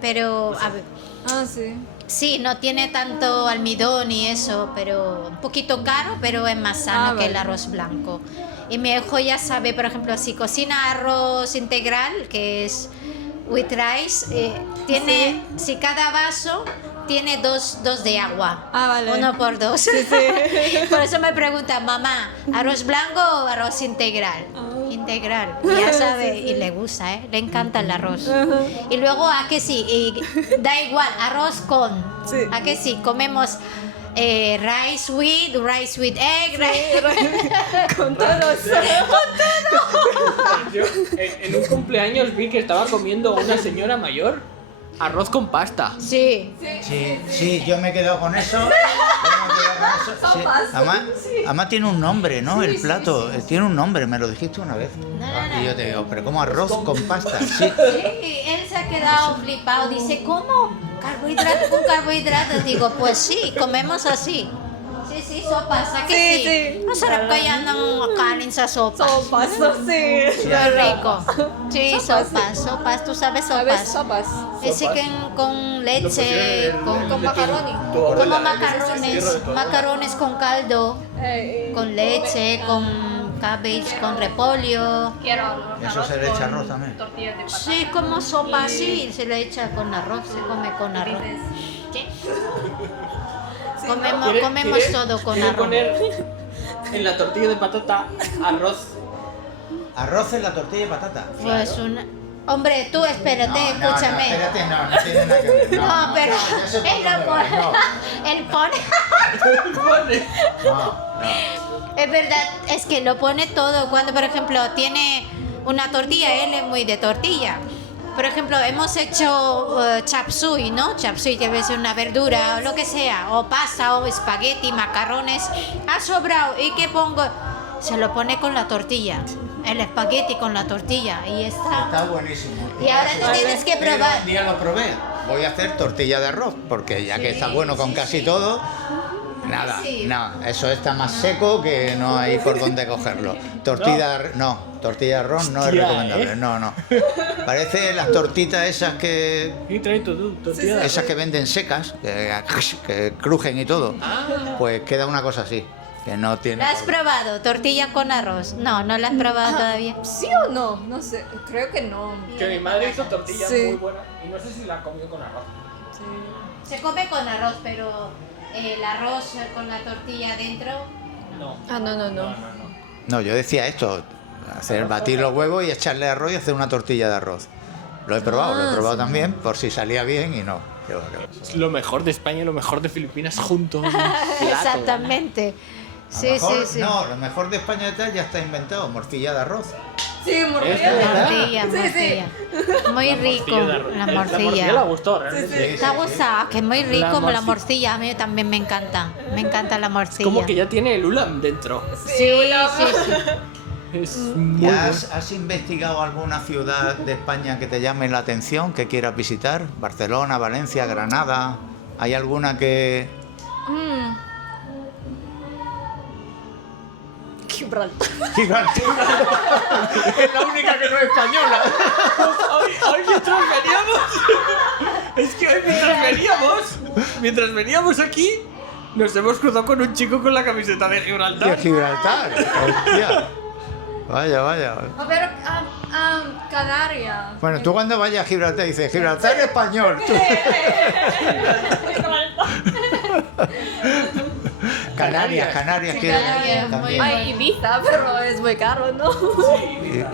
Pero a ver, Ah, sí. sí, no tiene tanto almidón y eso, pero un poquito caro, pero es más sano que el vale. arroz blanco. Y mi hijo ya sabe, por ejemplo, si cocina arroz integral, que es with rice, si cada vaso tiene dos de agua. Ah, vale. 1 por 2. Por eso me pregunta, mamá, ¿arroz blanco o arroz integral? Integral, ya sabe, y le gusta, le encanta el arroz. Y luego, ¿a que sí? Y da igual, arroz con. Sí. ¿A que sí? Comemos rice with egg, Con todos. Yo en un cumpleaños vi que estaba comiendo una señora mayor arroz con pasta. Sí. Sí, yo me he quedado con eso. Sí. Además tiene un nombre, ¿no? El plato tiene un nombre, me lo dijiste una vez. No. Y yo te digo, pero ¿cómo arroz con pasta? Sí. Sí, él se ha quedado flipado. Dice, ¿cómo? ¿Carbohidratos con carbohidratos? Digo, pues sí, comemos así. Sí, sopas, ¿a que sí? Sí. Masarap kaya ng kanin sa sopa. Sopas, sí. Muy rico. Sí, sopas. ¿Tú sabes ¿Sabes? sopas? Sopas. Ese que con leche, Con macaroni. como macarrones con caldo, con leche, con cabbage, con repollo. Eso se le echa arroz también. Sí, como sopa así, se le echa con arroz, se come con arroz. Sí. Comemos todo con ¿Quiere arroz. poner en la tortilla de patata arroz? Arroz en la tortilla de patata. Pues hombre, tú espérate, escúchame. No, espérate, no tiene nada que ver. No, pero yo sé por él dónde lo va, pone. Él pone. No. Es verdad, es que lo pone todo. Cuando, por ejemplo, tiene una tortilla, él es muy de tortilla. Por ejemplo, hemos hecho chop suey, ¿no? Chop suey debe ser una verdura o lo que sea, o pasta, o espagueti, macarrones. Ha sobrado, ¿y qué pongo? Se lo pone con la tortilla. El espagueti con la tortilla, y está. Está buenísimo. Y ahora tú tienes que Pero probar. un día lo probé. Voy a hacer tortilla de arroz, porque ya que está bueno con casi todo. Nada, Sí. no, eso está más seco que no hay por dónde cogerlo. Tortilla de arroz no es Hostia, recomendable, no. Parece las tortitas esas que Y trae tu tortilla de esas que venden secas, que crujen y todo. Pues queda una cosa así, que no tiene. ¿La has probado? ¿Tortilla con arroz? No la has probado todavía. ¿Sí o no? No sé, creo que no. Que mi madre hizo tortilla Sí. muy buena y no sé si la comió con arroz. Sí. Se come con arroz, pero el arroz con la tortilla dentro. No. Ah, no. No, yo decía esto, batir los huevos y echarle arroz y hacer una tortilla de arroz. Lo he probado también, por si salía bien y no. Qué va. Es lo mejor de España y lo mejor de Filipinas juntos. en un plato. Exactamente. A lo mejor- Sí. No, lo mejor de España y tal ya está inventado, morcilla de arroz. Sí, ¿Es morcilla. verdad? Morcilla. Muy rico Morcilla de arroz. la La morcilla morcilla. le gustó, realmente. ¿Te ha gustado? Que es muy rico la morcilla. morcilla. A mí también me encanta. Me encanta la morcilla. Como que ya tiene el ulam dentro. Sí. Es muy ¿Ya bueno. has investigado alguna ciudad de España que te llame la atención, que quieras visitar? Barcelona, Valencia, Granada. ¿Hay alguna que...? Gibraltar. Gibraltar. Es la única que no es española. Hoy mientras veníamos... Es que hoy mientras veníamos aquí, nos hemos cruzado con un chico con la camiseta de De Gibraltar. Gibraltar. Hostia. Vaya, vaya. A ver, Canarias. Bueno, tú cuando vayas a Gibraltar dices Gibraltar español. Tú- Canarias, Canarias, Sí, que Canarias, muy también. Ay, Ibiza, pero es muy caro, ¿no?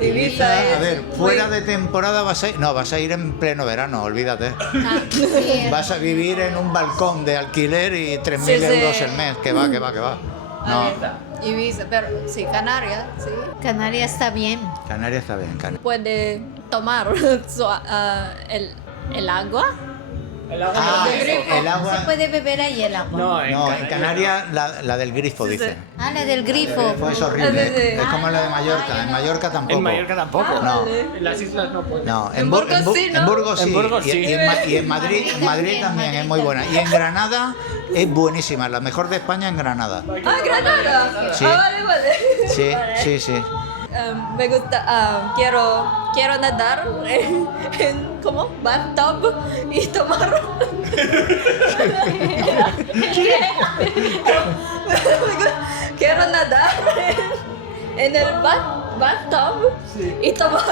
Ibiza, a ver, es fuera muy- de temporada vas a ir, no, vas a ir en pleno verano, olvídate. Ah, sí. Vas a vivir en un balcón de alquiler y 3.000 Sí, sí. euros el mes, que va, que va, que va. No, Ibiza, pero sí, Canarias, sí. Canarias está bien. Canarias está bien, Canarias. Puede tomar el agua. El agua Ah, del grifo. el agua. Se puede beber ahí el agua. No, No, en Canarias la del grifo, Sí, dice. sí. Ah, la del grifo. Pues es horrible. Sí, sí. Es como la de Mallorca. Ah, En no. Mallorca tampoco. En Mallorca tampoco. No. En las islas no puede. No, En Burgos sí, ¿no? En Burgos sí. En Burgos Y- sí. Y, en Madrid, Madrid también es muy buena. Y en Granada es buenísima. La mejor de España en Granada. Ah, Granada. Sí. Ah, vale, vale. Sí, Vale. sí, sí. Me gusta, quiero nadar en ¿cómo? Bathtub y tomar. Quiero nadar en el bathtub y tomar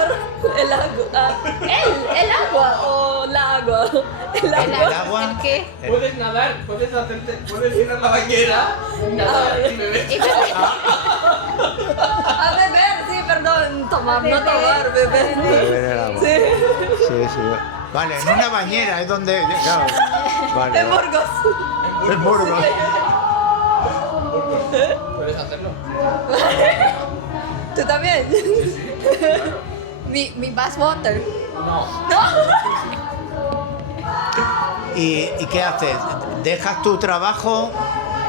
el agua. El agua o la agua. El agua. El agua. ¿El qué? Puedes nadar, puedes ir a la bañera, nadar y beber. Y beber. A beber, sí, perdón. Tomar, no tomar, beber. Beber el agua. Sí. Sí, sí. Vale, en una bañera es donde. Claro. Vale, En vale. Burgos. En Burgos. Puedes hacerlo. ¿Tú también? mi bathwater. No. ¿Y qué haces? ¿Dejas tu trabajo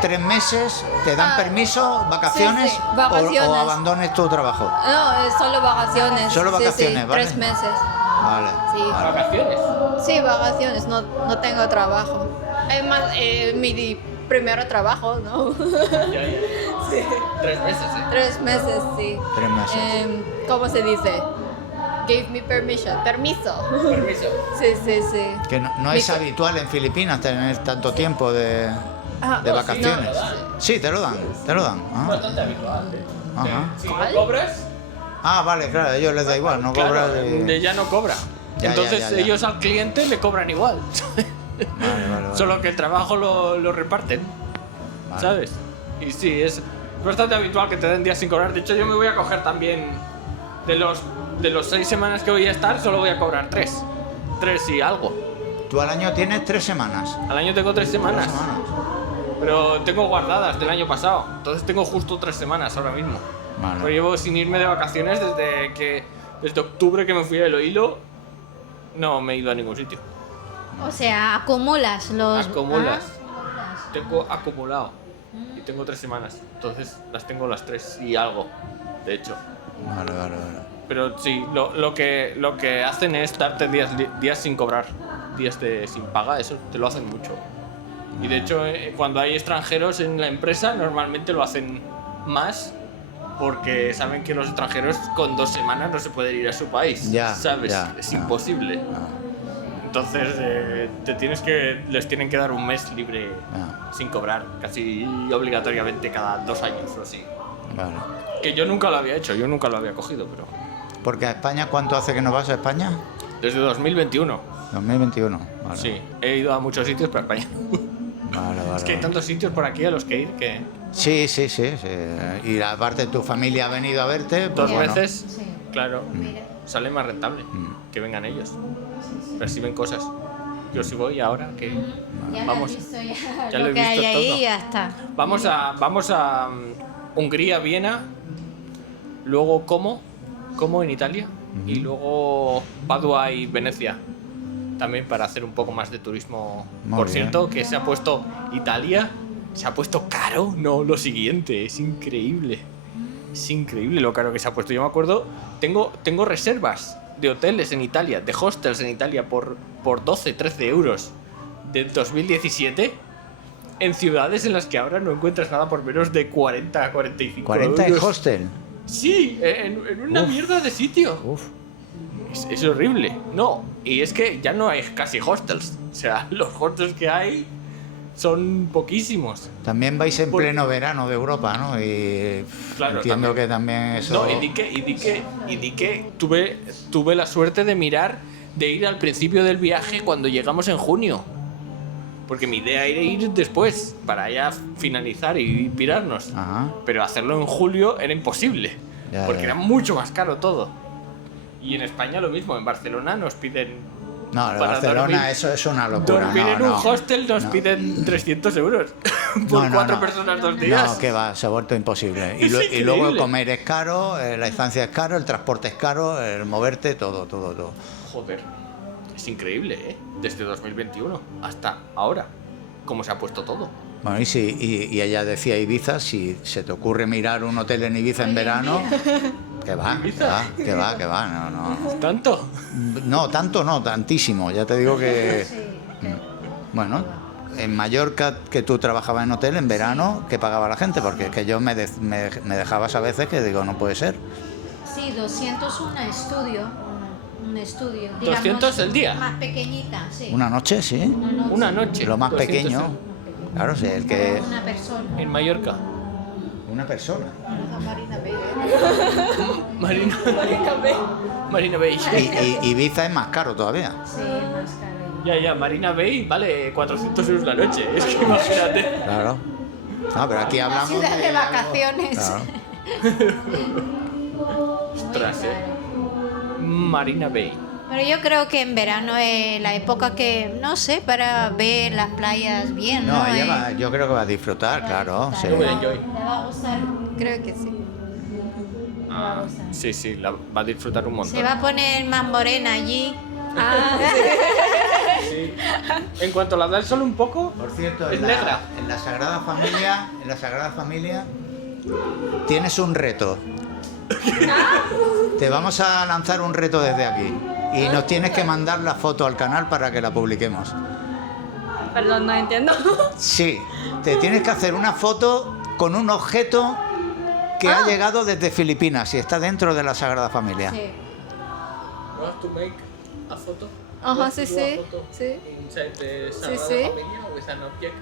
3 meses? ¿Te dan Ah, permiso? ¿Vacaciones? sí, O vacaciones. abandones tu trabajo? No, es solo vacaciones. Solo Sí, vacaciones, sí, ¿vale? 3 meses. Vale. Sí. vale. ¿Vacaciones? Sí, vacaciones, no tengo trabajo. Es más, mi primer trabajo, ¿no? Ya. Sí. 3 meses, ¿eh? 3 meses, sí. 3 meses. ¿Cómo se dice? Gave me permission. Permiso. Permiso. Sí, sí, sí. Que no es habitual en Filipinas tener tanto tiempo de Ah, de no, vacaciones. Sí, te lo dan, te lo dan. Ah. Bastante habitual. Ajá. Si no cobras, Ah, vale, claro, a ellos les da igual, no claro, cobras de... ya no cobra. Ya, Entonces ya. ellos al cliente le cobran igual. Vale, vale. Solo que el trabajo lo reparten, Vale. ¿sabes? Y sí, es bastante habitual que te den días sin cobrar. De hecho, yo me voy a coger también de los 6 semanas que voy a estar, solo voy a cobrar 3. 3 y algo. Tú al año tienes 3 semanas. Al año tengo 3 3 semanas. semanas. Pero tengo guardadas del año pasado. Entonces tengo justo 3 semanas ahora mismo. Vale. Pero llevo sin irme de vacaciones desde octubre que me fui a Iloilo. No me he ido a ningún sitio. O sea, acumulas los. Acumulas. Ah, Tengo acumulado. Y tengo 3 semanas. Entonces las tengo las 3 y algo. De hecho. Vale, vale, vale. Pero sí, lo que hacen es darte días sin cobrar. Días sin paga. Eso te lo hacen mucho. Y de hecho, cuando hay extranjeros en la empresa, normalmente lo hacen más. Porque saben que los extranjeros con 2 semanas no se pueden ir a su país. Ya, ¿Sabes? ya, Es ya. imposible. Ah, Entonces les tienen que dar un mes libre ah, sin cobrar, casi obligatoriamente cada 2 años o así. vale. Que yo nunca lo había hecho, yo nunca lo había cogido, pero Porque a España, ¿cuánto hace que no vas a España? desde 2021. 2021. Vale. Sí, he ido a muchos sitios para España. Vale, vale. Es que hay vale. tantos sitios por aquí a los que ir que Sí, sí, sí, sí. Y aparte tu familia ha venido a verte. Pues 2 bueno. veces, Sí. claro, Mira. sale más rentable que vengan ellos. Reciben cosas. Yo sí voy ahora que Ya vamos. lo he visto ya, Ya lo lo he que hay visto ahí todo. y ya está. Vamos a Hungría, Viena, luego Como en Italia y luego Padua y Venecia. También para hacer un poco más de turismo. Muy Por bien. cierto, que se ha puesto Italia, se ha puesto caro, no lo siguiente, es increíble. Es increíble lo caro que se ha puesto. Yo me acuerdo, tengo reservas de hoteles en Italia, de hostels en Italia por 12, 13 euros de 2017 en ciudades en las que ahora no encuentras nada por menos de 40 a 45 40 en euros. hostel. Sí, en una Uf. mierda de sitio. Uf. Es horrible. No, y es que ya no hay casi hostels. O sea, los hostels que hay son poquísimos. También vais en Porque- pleno verano de Europa, ¿no? Y Claro, entiendo también. que también eso... No, y di que tuve la suerte de de ir al principio del viaje cuando llegamos en junio. Porque mi idea era ir después, para ya finalizar y pirarnos. Ajá. Pero hacerlo en julio era imposible, Ya, porque ya. era mucho más caro todo. Y en España lo mismo, en Barcelona nos piden... No, en para Barcelona dormir- eso es una locura. Dormir no, en un no. hostel nos No. piden 300 euros por No, no, 4 no. personas 2 días. No, que va, se ha vuelto imposible. Es Y luego el increíble. comer es caro, la estancia es caro, el transporte es caro, el moverte, todo. Joder, es increíble, ¿eh? Desde 2021 hasta ahora, cómo se ha puesto todo. Bueno, y ella decía Ibiza, si se te ocurre mirar un hotel en Ibiza en verano, que va, no. ¿Tanto? No, tanto no, tantísimo. Ya te digo que... Bueno, en Mallorca, que tú trabajabas en hotel en verano, ¿qué pagaba la gente? Porque es que yo me dejabas a veces que digo, no puede ser. Sí, 200 un estudio. 200 el día. Más pequeñita, sí. Una noche, sí. Una noche. Lo más 200 pequeño. Claro, sí, el que... Una persona. En Mallorca. Una persona. Marina Bay. Y Ibiza es más caro todavía. Sí, más caro. Ya, Marina Bay vale 400 euros la noche. Es que imagínate. Claro. No, pero aquí Una hablamos ciudad de algo- vacaciones. Claro. Ostras, Muy ¿eh? caro. Marina Bay. Pero yo creo que en verano es la época que, no sé, para ver las playas bien, ¿no? No, ella va, yo creo que va a disfrutar, claro. Sí. Yo voy a enjoy. Le va a gustar. Creo que sí. Ah, sí, va a disfrutar un montón. Se va a poner más morena allí. Ah, Sí. En cuanto la da el sol un poco, Por cierto, es negra. en la Sagrada Familia tienes un reto. Te vamos a lanzar un reto desde aquí y nos tienes que mandar la foto al canal para que la publiquemos. Perdón, no entiendo. Sí, te tienes que hacer una foto con un objeto que ha llegado desde Filipinas y está dentro de la Sagrada Familia. Sí. You have to make a photo. Ajá, sí, sí. Sí. Inside the Sagrada sí. Familia with an object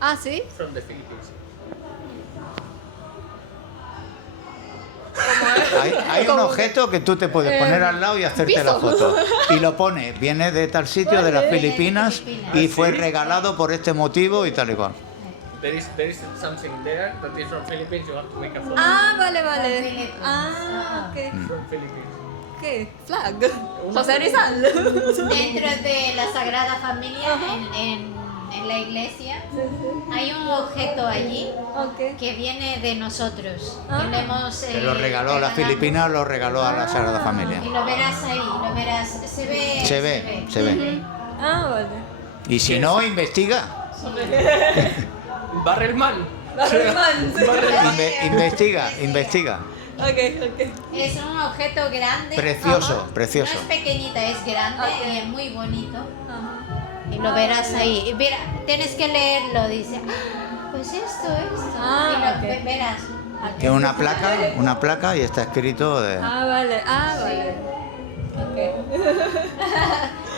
Ah, sí. from the Philippines. Hay un objeto que tú te puedes poner al lado y hacerte la foto. Y lo pones, viene de tal sitio, de las Filipinas, y fue regalado por este motivo y tal y cual. There is something there that is from Philippines. You have to make a photo Ah, vale, vale. Philippines. Ah, ok. from Philippines. ¿Qué? Flag. José Rizal. Dentro de la Sagrada Familia, en la iglesia, hay un objeto allí Ok. que viene de nosotros. Ah. Que le hemos, Que lo regaló a las regalado. Filipinas, lo regaló a la Sagrada Familia. Y lo verás ahí, lo verás. Se ve. Se ve. Ah, vale. Y si no, investiga. Barrelman. Investiga. Ok. Es un objeto grande. Precioso, Ajá. precioso. No es pequeñita, es grande Ok. y es muy bonito. Ajá. Y lo verás ahí. Y mira, tienes que leerlo, dice. "Ah, pues esto. Ah, y lo ok. verás. Que una placa y está escrito de... Ah, vale. Ok.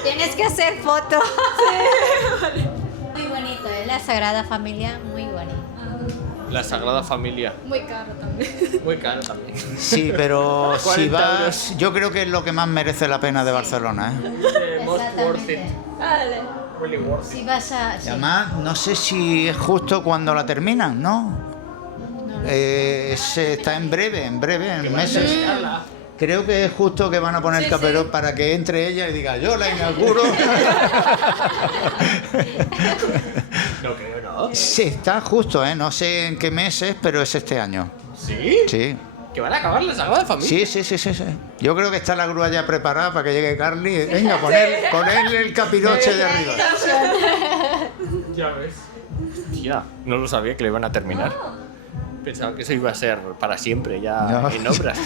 Tienes que hacer fotos. Muy bonito, es la Sagrada Familia, muy bonito. La Sagrada Familia. Muy caro también. Muy caro también. Sí, pero si 40 vas... euros. Yo creo que es lo que más merece la pena de Barcelona, ¿eh? Most worth it. Exactamente. Vale. Really worth Si it. vas a. Y sí. además, no sé si es justo cuando la terminan, ¿no? No lo Está en breve, en Que van a meses. terminarla. Creo que es justo que van a poner Sí, Caperón para que entre ella y diga, yo la inauguro. No creo, ¿no? Sí, está justo, ¿eh? No sé en qué meses, pero es este año. ¿Sí? Sí. ¿Que van a acabar la Sagrada Familia? Sí. Yo creo que está la grúa ya preparada para que llegue Carly. Venga, ponerle el capiroche de arriba. Ya ves. Tía, no lo sabía que le iban a terminar. Pensaba que eso iba a ser para siempre, ya No. en obras.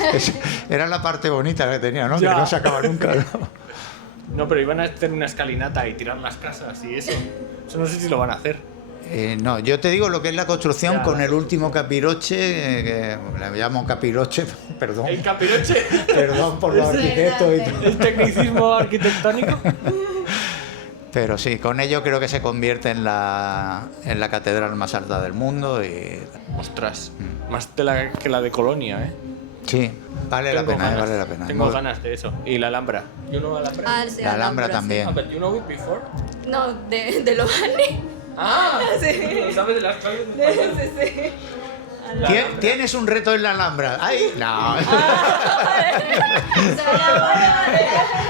Era la parte bonita que tenía, ¿no? Ya. Que no se acaba nunca, ¿no? No, pero iban a hacer una escalinata y tirar las casas y eso. Eso no sé si lo van a hacer. No, yo te digo lo que es la construcción Ya. con el último capiroche, que le llamo capiroche, perdón. El capiroche. Perdón por los Es arquitectos y verdad. todo. El tecnicismo arquitectónico. Pero sí, con ello creo que se convierte en la catedral más alta del mundo y Ostras, más de la que la de Colonia, ¿eh? sí, vale la Tengo pena, ganas, vale la pena. Tengo Muy- ganas de eso. Y la Alhambra. You know Alhambra? Ah, sí, La Alhambra sí. también. Ah, but you know it before? No, de lo vale. Ah, Sí. ¿sabes de las calles? Sí, sí. ¿Tienes un reto en la Alhambra? ¡Ay! No.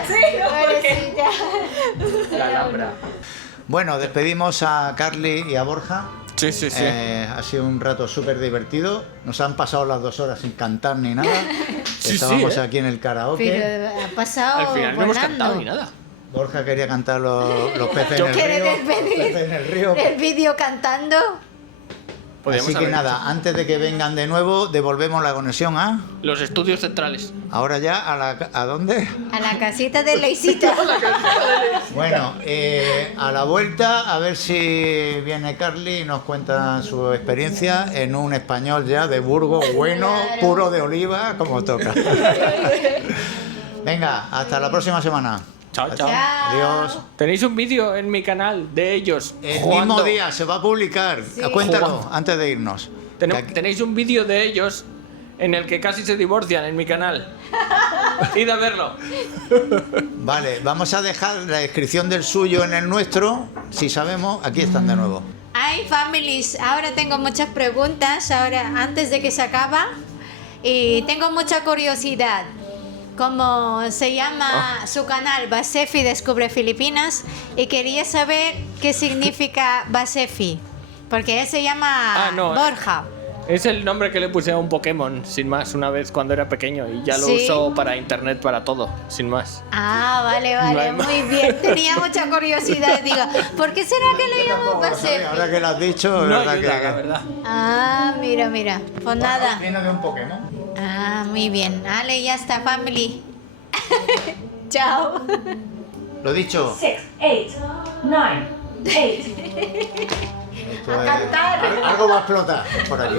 Sí, no, porque... Pobrecita. La Alhambra. Bueno, despedimos a Carly y a Borja. Sí, sí, sí. Ha sido un rato súper divertido. Nos han pasado las 2 horas sin cantar ni nada. Sí, Estábamos sí, ¿eh? aquí en el karaoke. Pero ha pasado Al final no hemos volando. cantado ni nada. Borja quería cantar los peces Yo en el ¿Quiere río. despedir Peces en el río. el vídeo cantando? Podríamos Así que haber nada, antes de que vengan de nuevo, devolvemos la conexión a... hecho los estudios centrales. Ahora ya ¿a dónde? A la casita de Leisita. Bueno, a la vuelta, a ver si viene Carly y nos cuenta su experiencia en un español ya de Burgos, bueno, Claro. puro de oliva, como toca. Venga, hasta la próxima semana. Chao, chao. Chao. Adiós. Tenéis un vídeo en mi canal de ellos. El jugando. mismo día se va a publicar. Sí. Cuéntalo Jugando. antes de irnos. Que aquí- Tenéis un vídeo de ellos en el que casi se divorcian en mi canal. Id a verlo. Vale, vamos a dejar la descripción del suyo en el nuestro. Si sabemos, aquí están de nuevo. Hi families, ahora tengo muchas preguntas, ahora antes de que se acaba, y tengo mucha curiosidad. ¿Cómo se llama su canal? Basefi Descubre Filipinas, y quería saber qué significa Basefi, porque él se llama Ah, no, Borja. Es el nombre que le puse a un Pokémon, sin más, una vez cuando era pequeño. Y ya lo ¿Sí? uso para internet, para todo, sin más. Ah, vale, No vale, hay más. muy bien. Tenía mucha curiosidad, digo, ¿por qué será que le llaman Tampoco lo sabía, Basefi? ahora que lo has dicho, No verdad ayuda, que... la verdad. Ah, mira, mira, pues nada. Viene de un Pokémon. Ah, muy bien. Vale, ya está, family. Chao. Lo dicho. 6, 8, 9, 8. Esto es- algo va a explotar por aquí.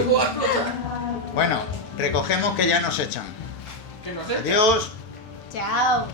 Bueno, recogemos que ya nos echan. Que no sé. Adiós. Chao.